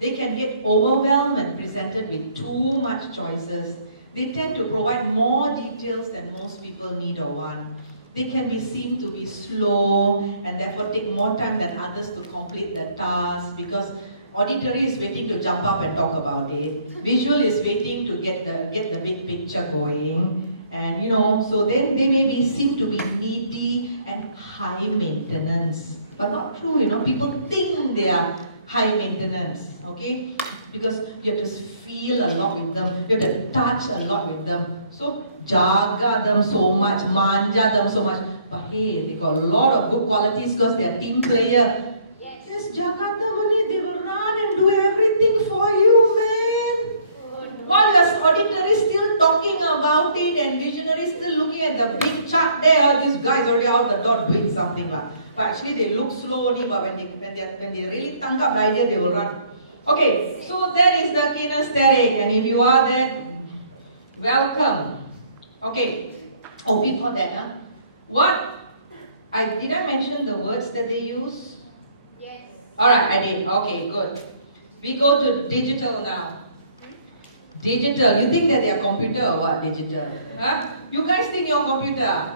They can get overwhelmed and presented with too much choices. They tend to provide more details than most people need or want. They can be seen to be slow and therefore take more time than others to complete the task because auditory is waiting to jump up and talk about it. Visual is waiting to get the big picture going. And you know, so then they may be seen to be needy and high maintenance. But not true, you know, people think they are high maintenance, okay? Because you have to feel a lot with them, you have to touch a lot with them. So, jaga them so much, manja them so much. But hey, they got a lot of good qualities because they're team player. Yes. Just jaga them only, they will run and do everything for you, man. Oh, no. While your auditory still talking about it and visionary still looking at the big chart there, these guys already out the door doing something like. But actually they look slow only, but when they really tongue up the idea, they will run. Okay, so that is the kinesthetic, and if you are there, welcome. Okay. Oh, before that, did I mention the words that they use? Yes. Alright, I did. Okay, good. We go to digital now. Digital. You think that they are computer or what? Digital. Huh? You guys think you're computer?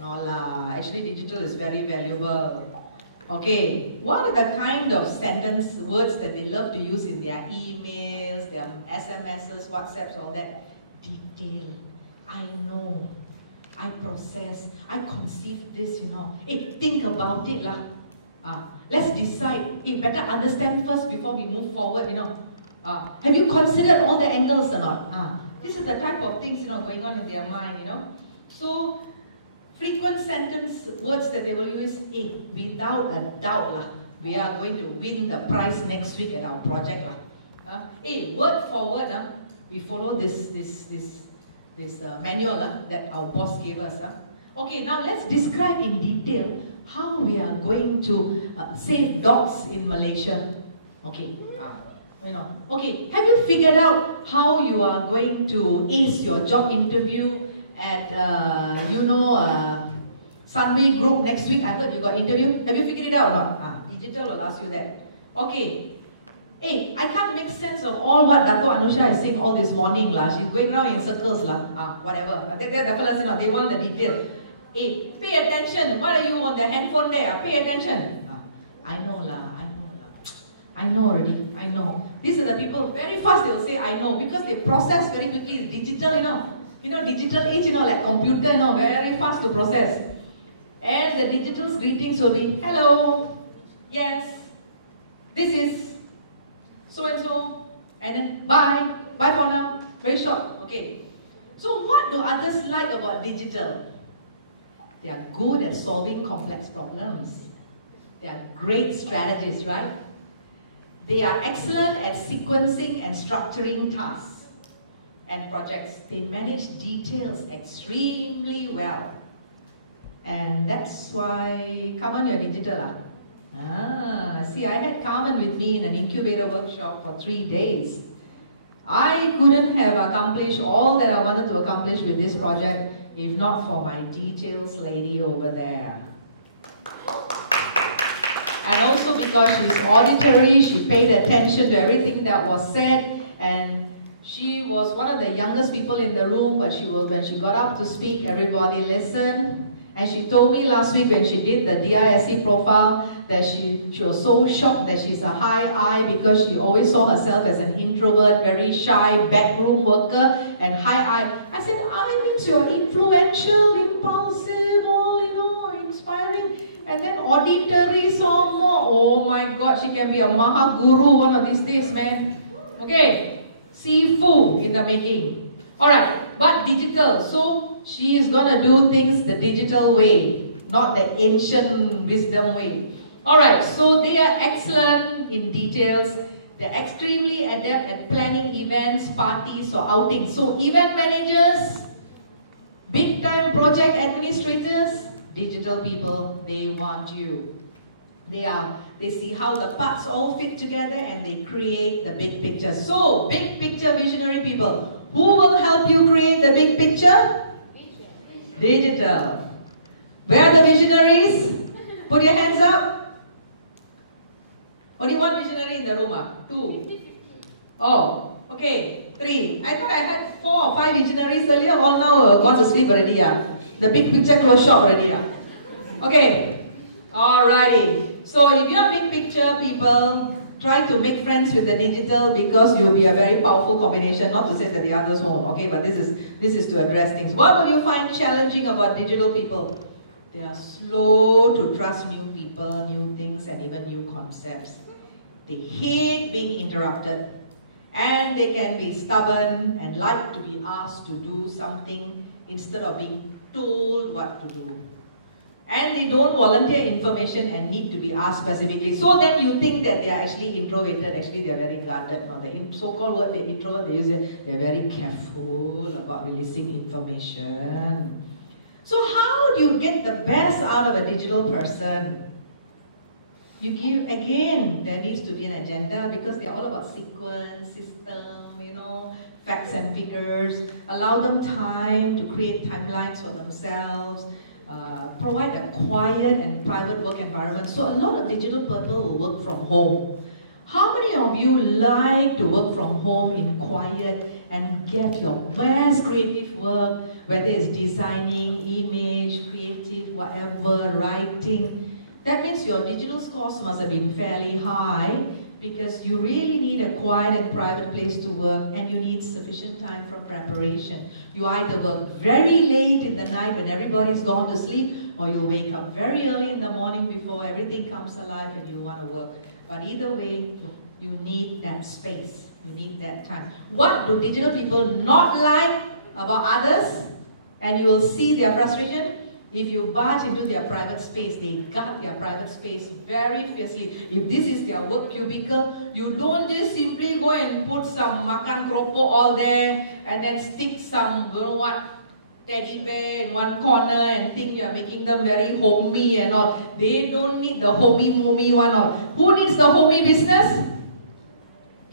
No lah. Actually, digital is very valuable. Okay. What are the kind of sentence words that they love to use in their emails, their SMSs, WhatsApps, all that? Detail. I know. I process. I conceive this, you know. Hey, think about it lah. Let's decide. Hey, better understand first before we move forward, you know. Have you considered all the angles or not? This is the type of things, you know, going on in their mind, you know. So, frequent sentence words that they will use, hey, without a doubt, we are going to win the prize next week at our project. Hey, word for word, we follow this manual that our boss gave us. Okay, now let's describe in detail how we are going to save dogs in Malaysia. Okay. You know. Okay, have you figured out how you are going to ace your job interview at, Sunway Group next week? I heard you got interview. Have you figured it out or not? Digital will ask you that. Okay. Hey, I can't make sense of all what Dato Anusha is saying all this morning. She's going around in circles. Whatever. The fellas, you know, they want the detail. Hey, pay attention. What are you on the handphone there? Pay attention. I know. I know already. I know. These are the people, very fast they'll say, I know, because they process very quickly. It's digital, you know. You know, digital age, you know, like computer, you know, very fast to process. And the digital's greetings will be, hello, yes, this is so-and-so, and then bye for now, very short, okay. So what do others like about digital? They are good at solving complex problems. They are great strategists, right? They are excellent at sequencing and structuring tasks and projects. They manage details extremely well. And that's why, Carmen, you're digital. See, I had Carmen with me in an incubator workshop for 3 days. I couldn't have accomplished all that I wanted to accomplish with this project if not for my details lady over there. And also because she's auditory, she paid attention to everything that was said, and She was one of the youngest people in the room, but when she got up to speak, everybody listened. And she told me last week when she did the DISC profile that she was so shocked that she's a high I because she always saw herself as an introvert, very shy, backroom worker, and high I. I said, I means you're influential, impulsive, all, inspiring. And then auditory some more. Oh my God, she can be a Mahaguru one of these days, man. Okay, Sifu in the making. Alright, but digital. So she is gonna do things the digital way, not the ancient wisdom way. Alright, so they are excellent in details. They're extremely adept at planning events, parties, or outings. So event managers, big time project administrators, digital people, they want you. They see how the parts all fit together and they create the big picture. So, big picture visionary people. Who will help you create the big picture? Digital. Where are the visionaries? Put your hands up. Only one visionary in the room. 2. Oh, okay. 3. I thought I had 4 or 5 visionaries earlier. All now gone to sleep already. The big picture closed shop already. Okay. Alrighty. So if you're big picture people, try to make friends with the digital because you'll be a very powerful combination. Not to say that the others won't, okay? But this is to address things. What will you find challenging about digital people? They are slow to trust new people, new things, and even new concepts. They hate being interrupted. And they can be stubborn and like to be asked to do something instead of being told what to do. And they don't volunteer information and need to be asked specifically. So then you think that they are actually introverted. Actually, they are very guarded. No, the so-called word they introvert, they use it. They are very careful about releasing information. So how do you get the best out of a digital person? You give, again, there needs to be an agenda because they are all about sequence, system, facts and figures. Allow them time to create timelines for themselves. Provide a quiet and private work environment. So a lot of digital people will work from home. How many of you like to work from home in quiet and get your best creative work, whether it's designing, image, creative, whatever, writing? That means your digital scores must have been fairly high because you really need a quiet and private place to work and you need sufficient time for preparation. You either work very late in the night when everybody's gone to sleep, or you wake up very early in the morning before everything comes alive and you want to work. But either way, you need that space. You need that time. What do digital people not like about others? And you will see their frustration. If you barge into their private space, they guard their private space very fiercely. If this is their work cubicle, you don't just simply go and put some makan keropok all there and then stick some, teddy bear in one corner and think you are making them very homey and all. They don't need the homey one all. Who needs the homey business?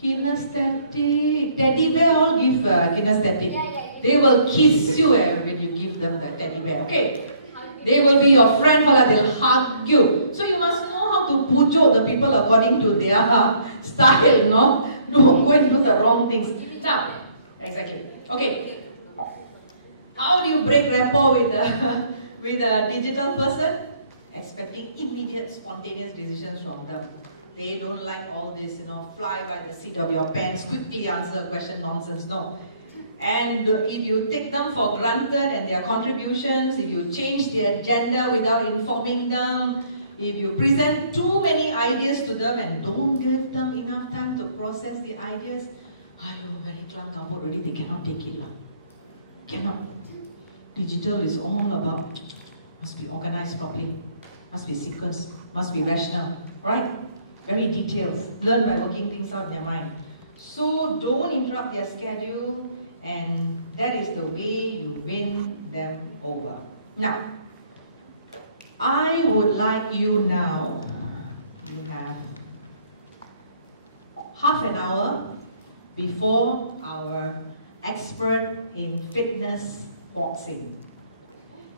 Kinesthetic. Teddy bear all give kinesthetic. They will kiss you when you give them the teddy bear. Okay. They will be your friend, they'll hug you. So you must know how to pujo the people according to their style, no? Don't go and do the wrong things. Now, exactly. Okay. How do you break rapport with a digital person? Expecting immediate, spontaneous decisions from them. They don't like all this, fly by the seat of your pants, quickly answer a question, nonsense, no. And if you take them for granted and their contributions, if you change the agenda without informing them, if you present too many ideas to them and don't give them enough time to process the ideas, very clung already, they cannot take it. Cannot. Digital is all about, must be organized properly, must be sequenced, must be rational, right? Very detailed, learn by working things out in their mind. So don't interrupt their schedule. And that is the way you win them over. Now, I would like you now, you have half an hour before our expert in fitness boxing.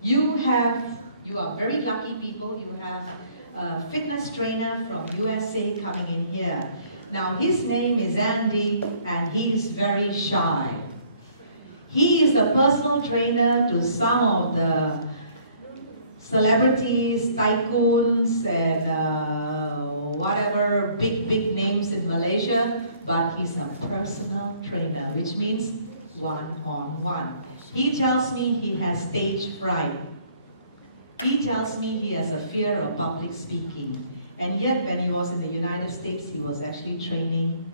You are very lucky people, you have a fitness trainer from USA coming in here. Now his name is Andy and he's very shy. He is a personal trainer to some of the celebrities, tycoons and whatever big names in Malaysia, but he's a personal trainer, which means one-on-one. He tells me he has stage fright. He tells me he has a fear of public speaking. And yet when he was in the United States, he was actually training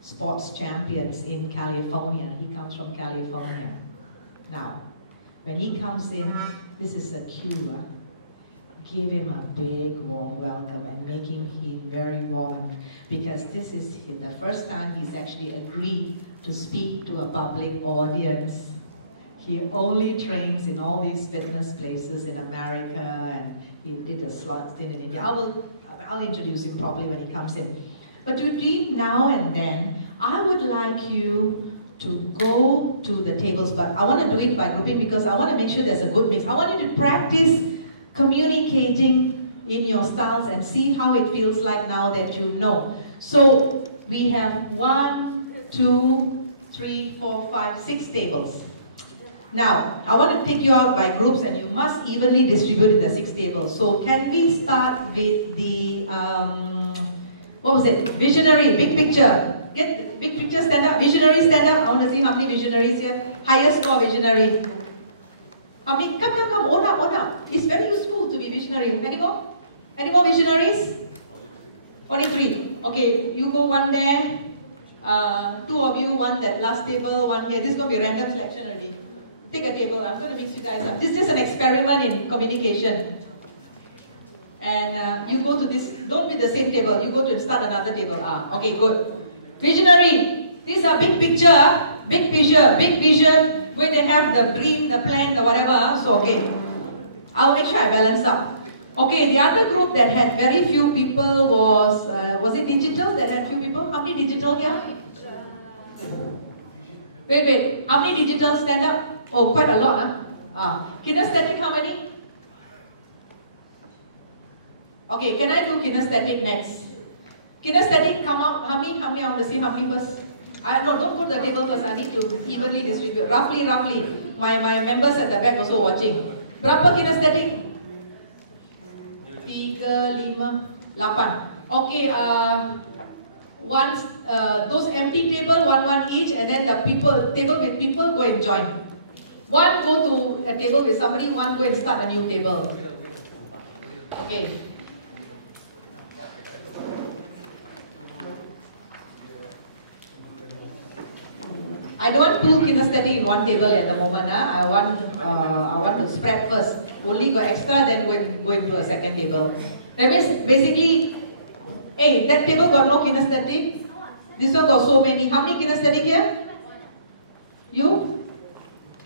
sports champions in California. He comes from California. Now, when he comes in, this is a cue. Give him a big warm welcome and make him feel very warm, because this is the first time he's actually agreed to speak to a public audience. He only trains in all these fitness places in America, and he did a slot stint in India. I'll introduce him properly when he comes in. But between now and then, I would like you to go to the tables, but I want to do it by grouping because I want to make sure there's a good mix. I want you to practice communicating in your styles and see how it feels like now that you know. So we have 1, 2, 3, 4, 5, 6 tables. Now, I want to take you out by groups and you must evenly distribute the 6 tables. So can we start with the, what was it? Visionary, big picture. Get big picture, stand up. Visionary, stand up. I want to see how many visionaries here. Highest score, visionary. How many? Come, own up. It's very useful to be visionary. Any more? Any more visionaries? Only 3. Okay, you go one there. 2 of you, one that last table, one here. This is going to be random selection already. Take a table. I'm going to mix you guys up. This is just an experiment in communication. And you go to this, don't be the same table. You go to start another table. Okay, good. Visionary. These are big picture, big vision, where they have the dream, the plan, the whatever. So, okay. I'll make sure I balance up. Okay, the other group that had very few people was it digital that had few people? How many digital here? Wait. How many digital stand up? Oh, quite a lot, huh? Kinesthetic, how many? Okay, can I do kinesthetic next? Kinesthetic, come out. How many? I want to see how many first. No, don't go to the table first. I need to evenly distribute. Roughly. My members at the back also watching. Berapa kinesthetic? 3, 5, 8. Okay, once those empty table, one each, and then the table with people go and join. One go to a table with somebody, one go and start a new table. Okay. I don't want 2 kinesthetic in one table at the moment. I want to spread first. Only go extra, then go into a second table. That means basically, hey, that table got no kinesthetic. This one got so many. How many kinesthetic here? You?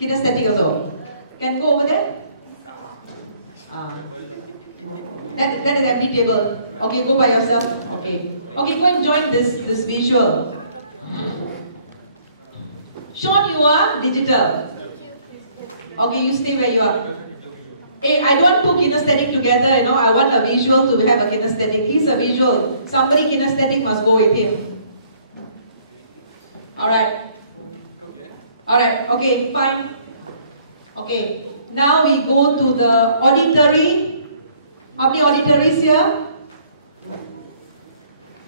Kinesthetic also. Can go over there? That is empty table. Okay, go by yourself. Okay, go and join this visual. Sean, you are digital. Okay, you stay where you are. Hey, I don't want 2 kinesthetic together, I want a visual to have a kinesthetic. He's a visual. Somebody kinesthetic must go with him. Alright, okay, fine. Okay, now we go to the auditory. How many auditories here?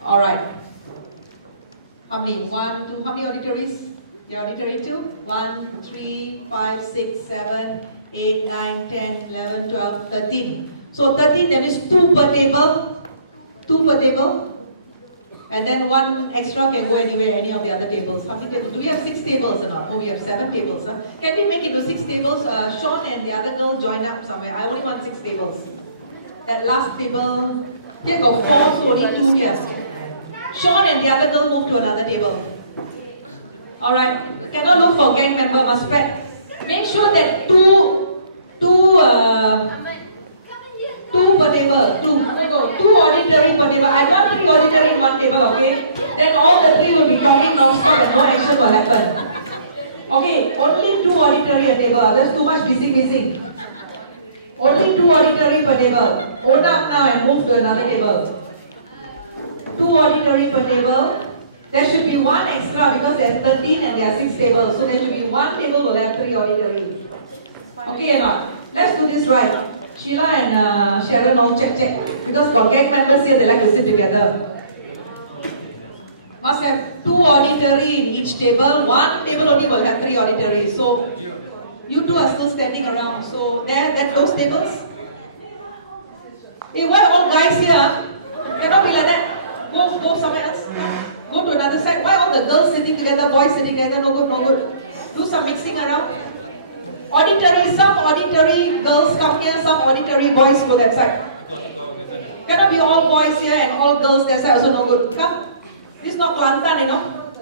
Alright. How many? 1, 2, how many auditories? The auditory 2? 1, 3, 5, 6, 7, 8, 9, 10, 11, 12, 13. So 13, that is 2 per table. 2 per table. And then 1 extra can go anywhere, any of the other tables. How many tables? Do we have 6 tables or not? Oh, we have 7 tables. Huh? Can we make it to 6 tables? Sean and the other girl join up somewhere. I only want 6 tables. That last table, here got 4, so only 2 here. Sean and the other girl move to another table. Alright, cannot look for gang member, must spread. Make sure that 2 per table, 2 auditory per table. I want 3 auditory in one table, okay? Then all the 3 will be talking non-stop and no action will happen. Okay, only 2 auditory a table, there's too much missing. Only 2 auditory per table. Own up now and move to another table. 2 auditory per table. There should be one extra because there are 13 and there are 6 tables. So there should be one table will have 3 auditories. Okay or not? Let's do this right. Sheila and Sharon all check. Because for gang members here, they like to sit together. Must have 2 auditory in each table. One table only will have 3 auditories. So you two are still standing around. So those tables. Hey, why all guys here? Cannot be like that. Go somewhere else. Go to another side. Why all the girls sitting together, boys sitting together? No good, no good. Do some mixing around. Auditory, some auditory girls come here, some auditory boys go that side. Cannot be all boys here and all girls that side, also no good. Come. This is not Kelantan, you know.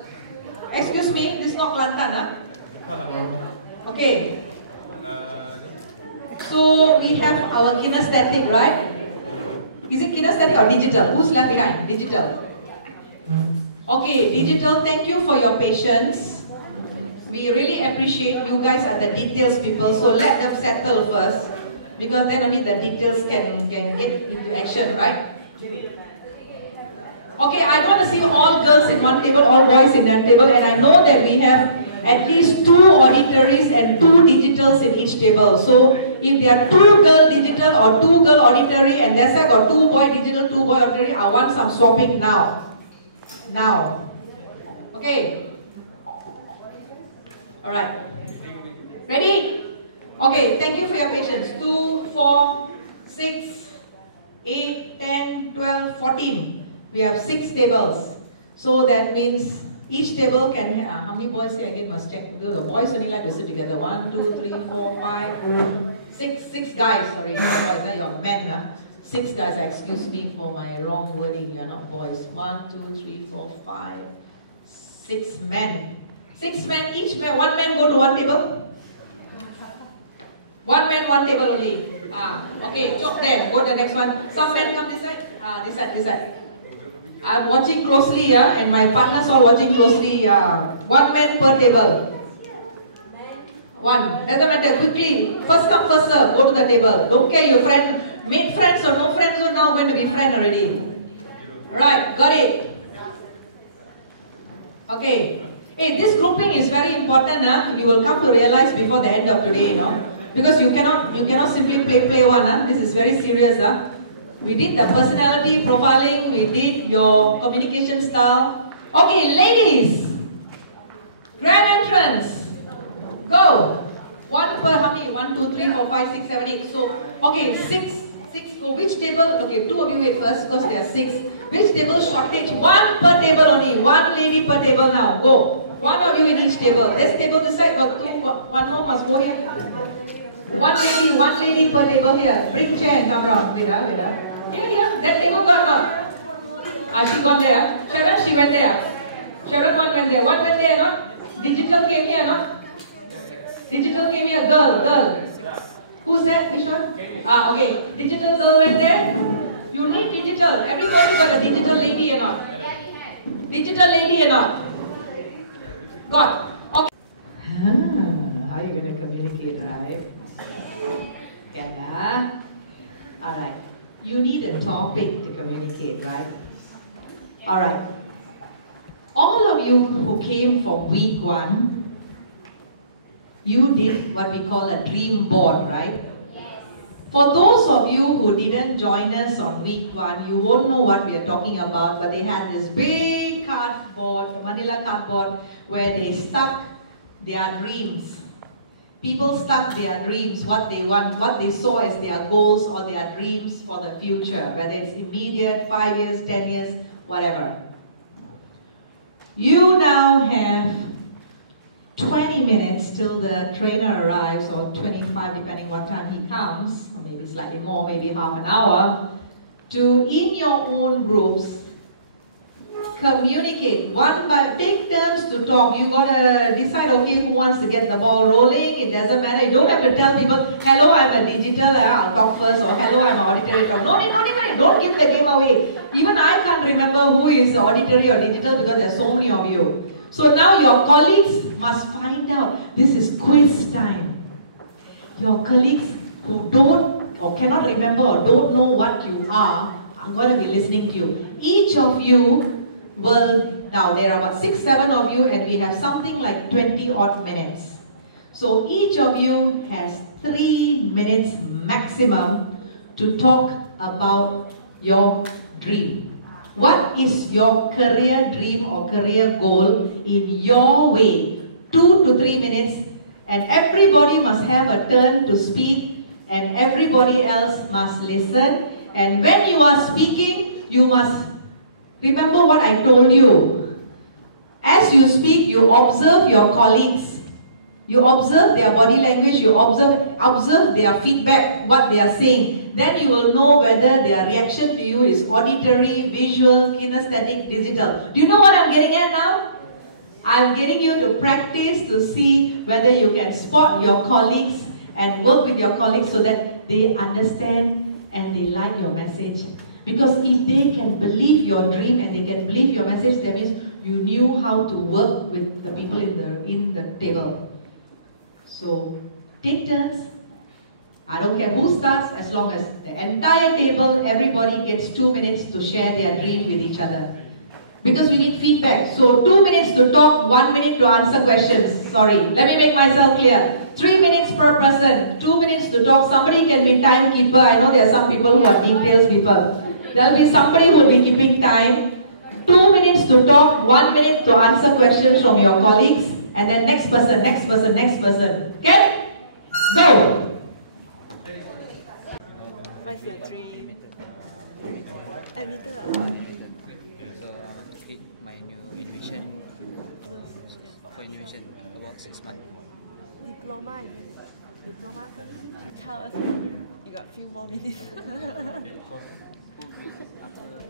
Excuse me, this is not Kelantan, huh? Okay. So we have our kinesthetic, right? Is it kinesthetic or digital? Who's left behind? Digital. Okay, digital, thank you for your patience. We really appreciate you guys are the details people, so let them settle first. Because then only the details can get into action, right? Okay, I don't want to see all girls in one table, all boys in one table, and I know that we have at least 2 auditories and 2 digitals in each table. So if there are 2 girl digital or 2 girl auditory and there's got 2 boy digital, 2 boy auditory, I want some swapping now. Now. Okay. Alright. Ready? Okay, thank you for your patience. 2, 4, 6, 8, 10, 12, 14. We have 6 tables. So that means each table can have, how many boys here again must check? The boys only like to sit together. 1, 2, 3, 4, 5, 6 guys. Sorry, boys, you're men. Huh? 6 guys, excuse me for my wrong wording. You're not boys. 1, 2, 3, 4, 5, 6 men. 6 men, each man, 1 man go to 1 table. 1 man, 1 table only. Okay, chop there. Go to the next one. Some men come this side. This side. I'm watching closely here, and my partners are watching closely. 1 man per table. 1. Doesn't matter. Quickly. First come, first serve. Go to the table. Don't care your friend. Make friends or no friends are now going to be friends already. Right. Got it. Okay. Hey, this grouping is very important. You will come to realize before the end of today, you know. Because you cannot simply play one. This is very serious. We did the personality profiling, we did your communication style. Okay, ladies, grand entrance, go. 1 per how many? 1, 2, 3, 4, 5, 6, 7, 8. So, okay, 6 for which table? Okay, 2 of you wait first because there are 6. Which table shortage? 1 per table only. 1 lady per table now. Go. 1 of you in each table. This table this side got 2. 1 more must go here. 1 lady per table here. Bring chair and come around. Wait. Yeah. That table got not. She gone there. Sharon, she went there. Sharon, 1 went there. 1 went there, no? Digital came here, no? Digital came here. Girl. Who's that? Which one? Okay. Digital girl went there. You need digital. Everybody got a digital lady or not? Digital lady or not? Got. Okay. How are you going to communicate, right? Yeah. Alright. You need a topic to communicate, right? Alright. All of you who came from week 1, you did what we call a dream board, right? Yes. For those of you who didn't join us on week 1, you won't know what we are talking about, but they had this big cardboard, manila cardboard, where they stuck their dreams. People stuck their dreams, what they want, what they saw as their goals or their dreams for the future, whether it's immediate, 5 years, 10 years, whatever. You now have 20 minutes till the trainer arrives, or 25 depending what time he comes, or maybe slightly more, maybe half an hour, to, in your own groups, communicate. Take turns to talk. You gotta decide, okay, who wants to get the ball rolling. It doesn't matter. You don't have to tell people, hello, I'm a digital, I'll talk first, or hello, I'm an auditory. No need. Don't give the game away. Even I can't remember who is auditory or digital because there are so many of you. So now your colleagues must find out. This is quiz time. Your colleagues who don't or cannot remember or don't know what you are going to be listening to you. Each of you will Now there are about 6, 7 of you and we have something like 20 odd minutes. So each of you has 3 minutes maximum to talk about your dream. What is your career dream or career goal in your way? 2 to 3 minutes, and everybody must have a turn to speak and everybody else must listen. And when you are speaking, you must remember what I told you. As you speak, you observe your colleagues. You observe their body language, you observe their feedback, what they are saying. Then you will know whether their reaction to you is auditory, visual, kinesthetic, digital. Do you know what I'm getting at now? I'm getting you to practice to see whether you can spot your colleagues and work with your colleagues so that they understand and they like your message. Because if they can believe your dream and they can believe your message, that means you knew how to work with the people in the table. So take turns. I don't care who starts, as long as the entire table, everybody gets 2 minutes to share their dream with each other. Because we need feedback. So 2 minutes to talk, 1 minute to answer questions. Sorry, let me make myself clear. 3 minutes per person, 2 minutes to talk. Somebody can be timekeeper. I know there are some people who are details people. There will be somebody who will be keeping time. 2 minutes to talk, 1 minute to answer questions from your colleagues. And then next person, next person, next person. Okay? Go!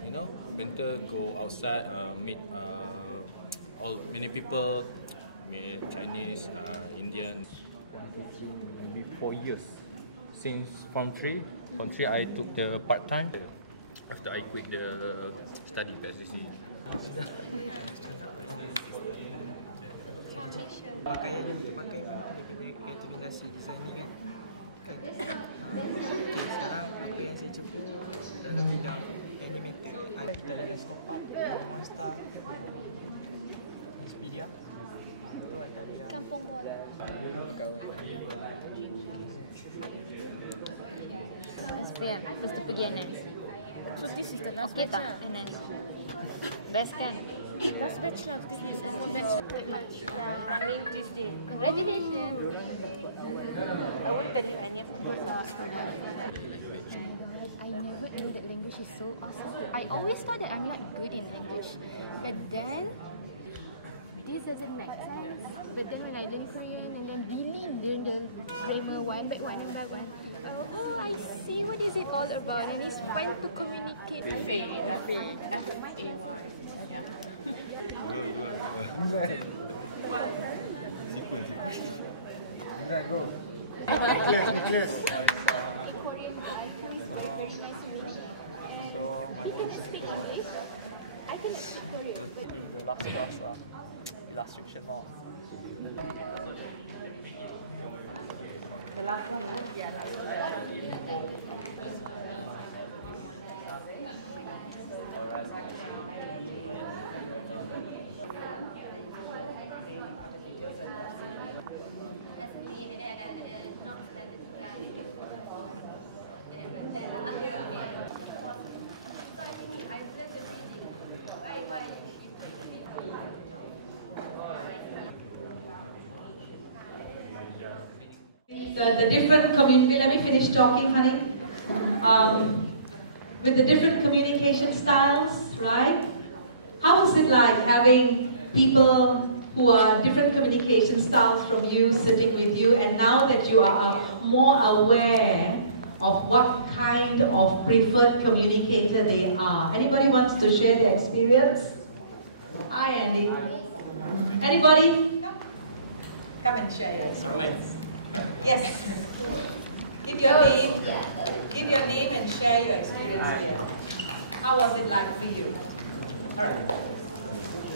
You know, winter, go outside, meet many people, meet Chinese, Indian. Maybe 4 years. Since Form 3, I took the part-time. After I quit the study PSC. SPM, lepas tu pergi NS. So this is the last batch lah. NS. Best kan? Last batch lah. This is the batch third batch. Running this day. Congratulations. Awak tadi I never I never knew that language is so awesome. I always thought that I'm not good in English. But then this doesn't make sense. But then when I learn Korean and then really learn the grammar one by one and by one, oh, I see what is it all about, and it's fun to communicate. My a Korean guy who is very, very nice to me, and he can speak English. I can speak Korean, but Illustration more. The different community, let me finish talking, honey. With the different communication styles, right? How is it like having people who are different communication styles from you sitting with you, and now that you are more aware of what kind of preferred communicator they are? Anybody wants to share their experience? Hi, Andy. Anybody? Come and share your experience. Yes. Give your name and share your experience here. How was it like for you? Alright.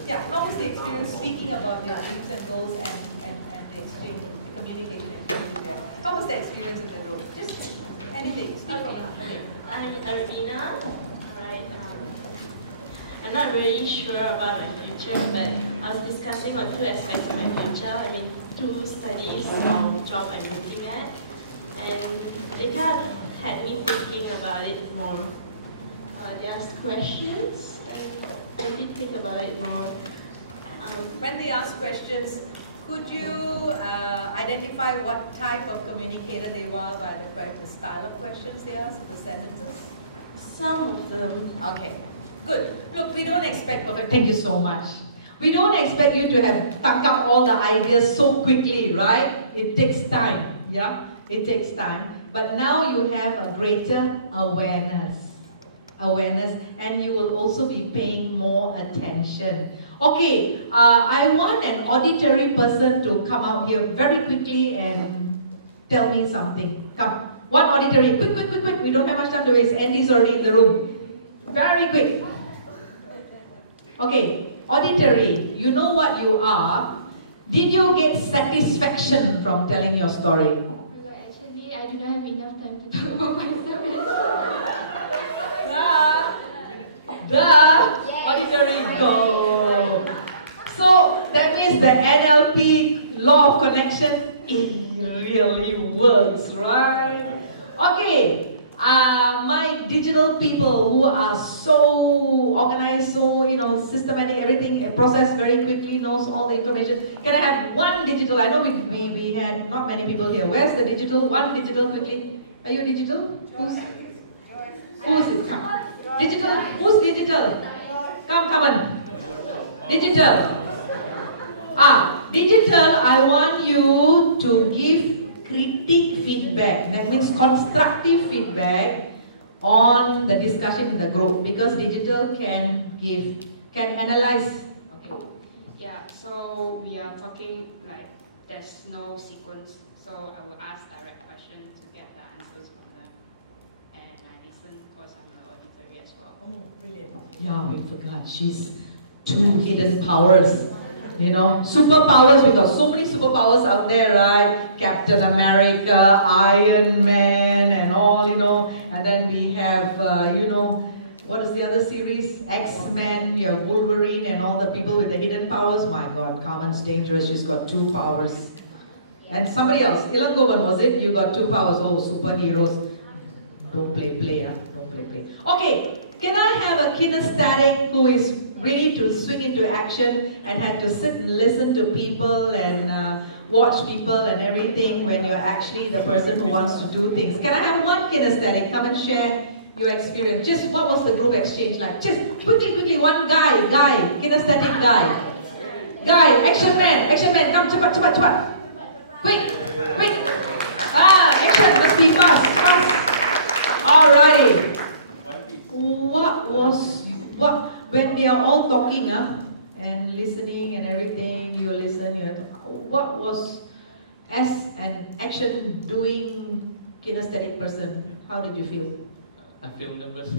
Yeah, how was the experience speaking about your dreams and goals and the exchange communication? How was the experience in the room? Just anything. Okay. I'm Arvina. Right. I'm not really sure about my future, what to expect in my future. I mean, 2 studies of job I'm looking at, and it kind of had me thinking about it more. They asked questions, and I did think about it more. When they ask questions, could you identify what type of communicator they were by the style of questions they asked, the sentences? Some of them. Okay, good. Look, we don't expect perfect. Thank you so much. We don't expect you to have thunk up all the ideas so quickly, right? It takes time, yeah? It takes time. But now you have a greater awareness, and you will also be paying more attention. Okay, I want an auditory person to come out here very quickly and tell me something. Come, one auditory, quick. We don't have much time to waste. Andy's already in the room. Very quick. Okay, auditory, you know what you are. Did you get satisfaction from telling your story? Actually, I do not have enough time to talk about myself. Auditory, go. So that means the NLP law of connection, it really works, right? Okay. My digital people who are so organized, so systematic, everything processed very quickly, knows all the information. Can I have one digital? I know we had not many people here. Where's the digital? One digital quickly. Are you digital? Who's it? Come. Digital? Who's digital? Come on. Digital. Digital, I want you to give critique feedback. That means constructive feedback on the discussion in the group, because digital can analyze. Okay. Yeah, so we are talking like there's no sequence, so I will ask direct questions to get the answers from them, and I listen because I'm the auditory as well. Oh, brilliant. Yeah, we forgot. She's 2 hidden powers. Superpowers, we got so many superpowers out there, right? Captain America, Iron Man, and all, and then we have, what is the other series? X-Men, you have Wolverine, and all the people with the hidden powers. My God, Carmen's dangerous, she's got 2 powers. And somebody else, Ilangoban, was it? You got 2 powers, oh, superheroes. Don't play, don't play. Okay, can I have a kinesthetic who is ready to swing into action and had to sit and listen to people and watch people and everything when you're actually the person who wants to do things? Can I have one kinesthetic come and share your experience? Just what was the group exchange like? Just quickly, one guy, kinesthetic guy. Action man, come, cepat. Quick. Action, must be fast. Alrighty. When they are all talking and listening and everything, you listen, what was, as an action doing kinesthetic person, how did you feel? I feel nervous.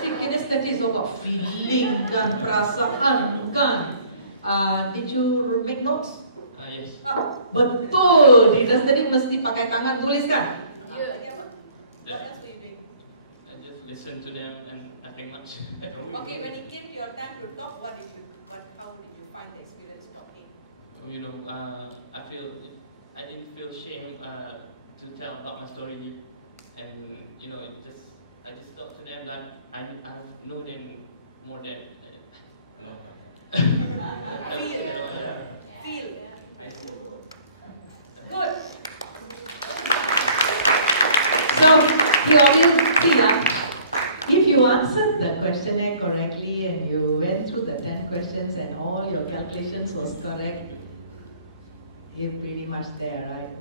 See, kinesthetic is all about feeling kan, perasaan kan. Did you make notes? Yes. Betul, kinesthetic mesti pakai tangan tulis kan? I just listen to them and nothing much. Okay, when it came to your time to talk, how did you find the experience talking? I didn't feel shame to tell about my story, and I just talked to them that I know them more than. Feel. Good. So, the audience, if you answered the questionnaire correctly and you went through the 10 questions and all your calculations was correct, you're pretty much there, right?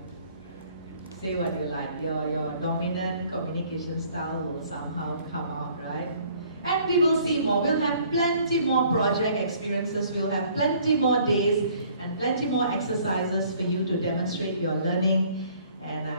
Say what you like. Your dominant communication style will somehow come out, right? And we will see more. We'll have plenty more project experiences. We'll have plenty more days and plenty more exercises for you to demonstrate your learning. And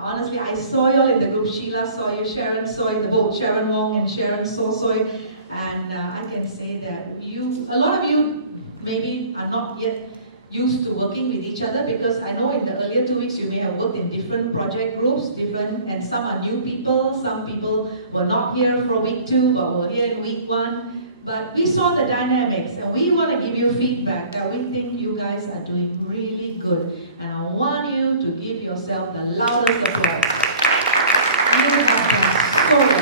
honestly, I saw you all in the group. Sheila saw you, Sharon saw you, both Sharon Wong and Sharon saw you. And I can say that a lot of you maybe are not yet used to working with each other, because I know in the earlier 2 weeks you may have worked in different project groups, and some are new people, some people were not here for week 2 but were here in week 1. But we saw the dynamics, and we want to give you feedback that we think you guys are doing really good. And I want you to give yourself the loudest applause. You have done so well.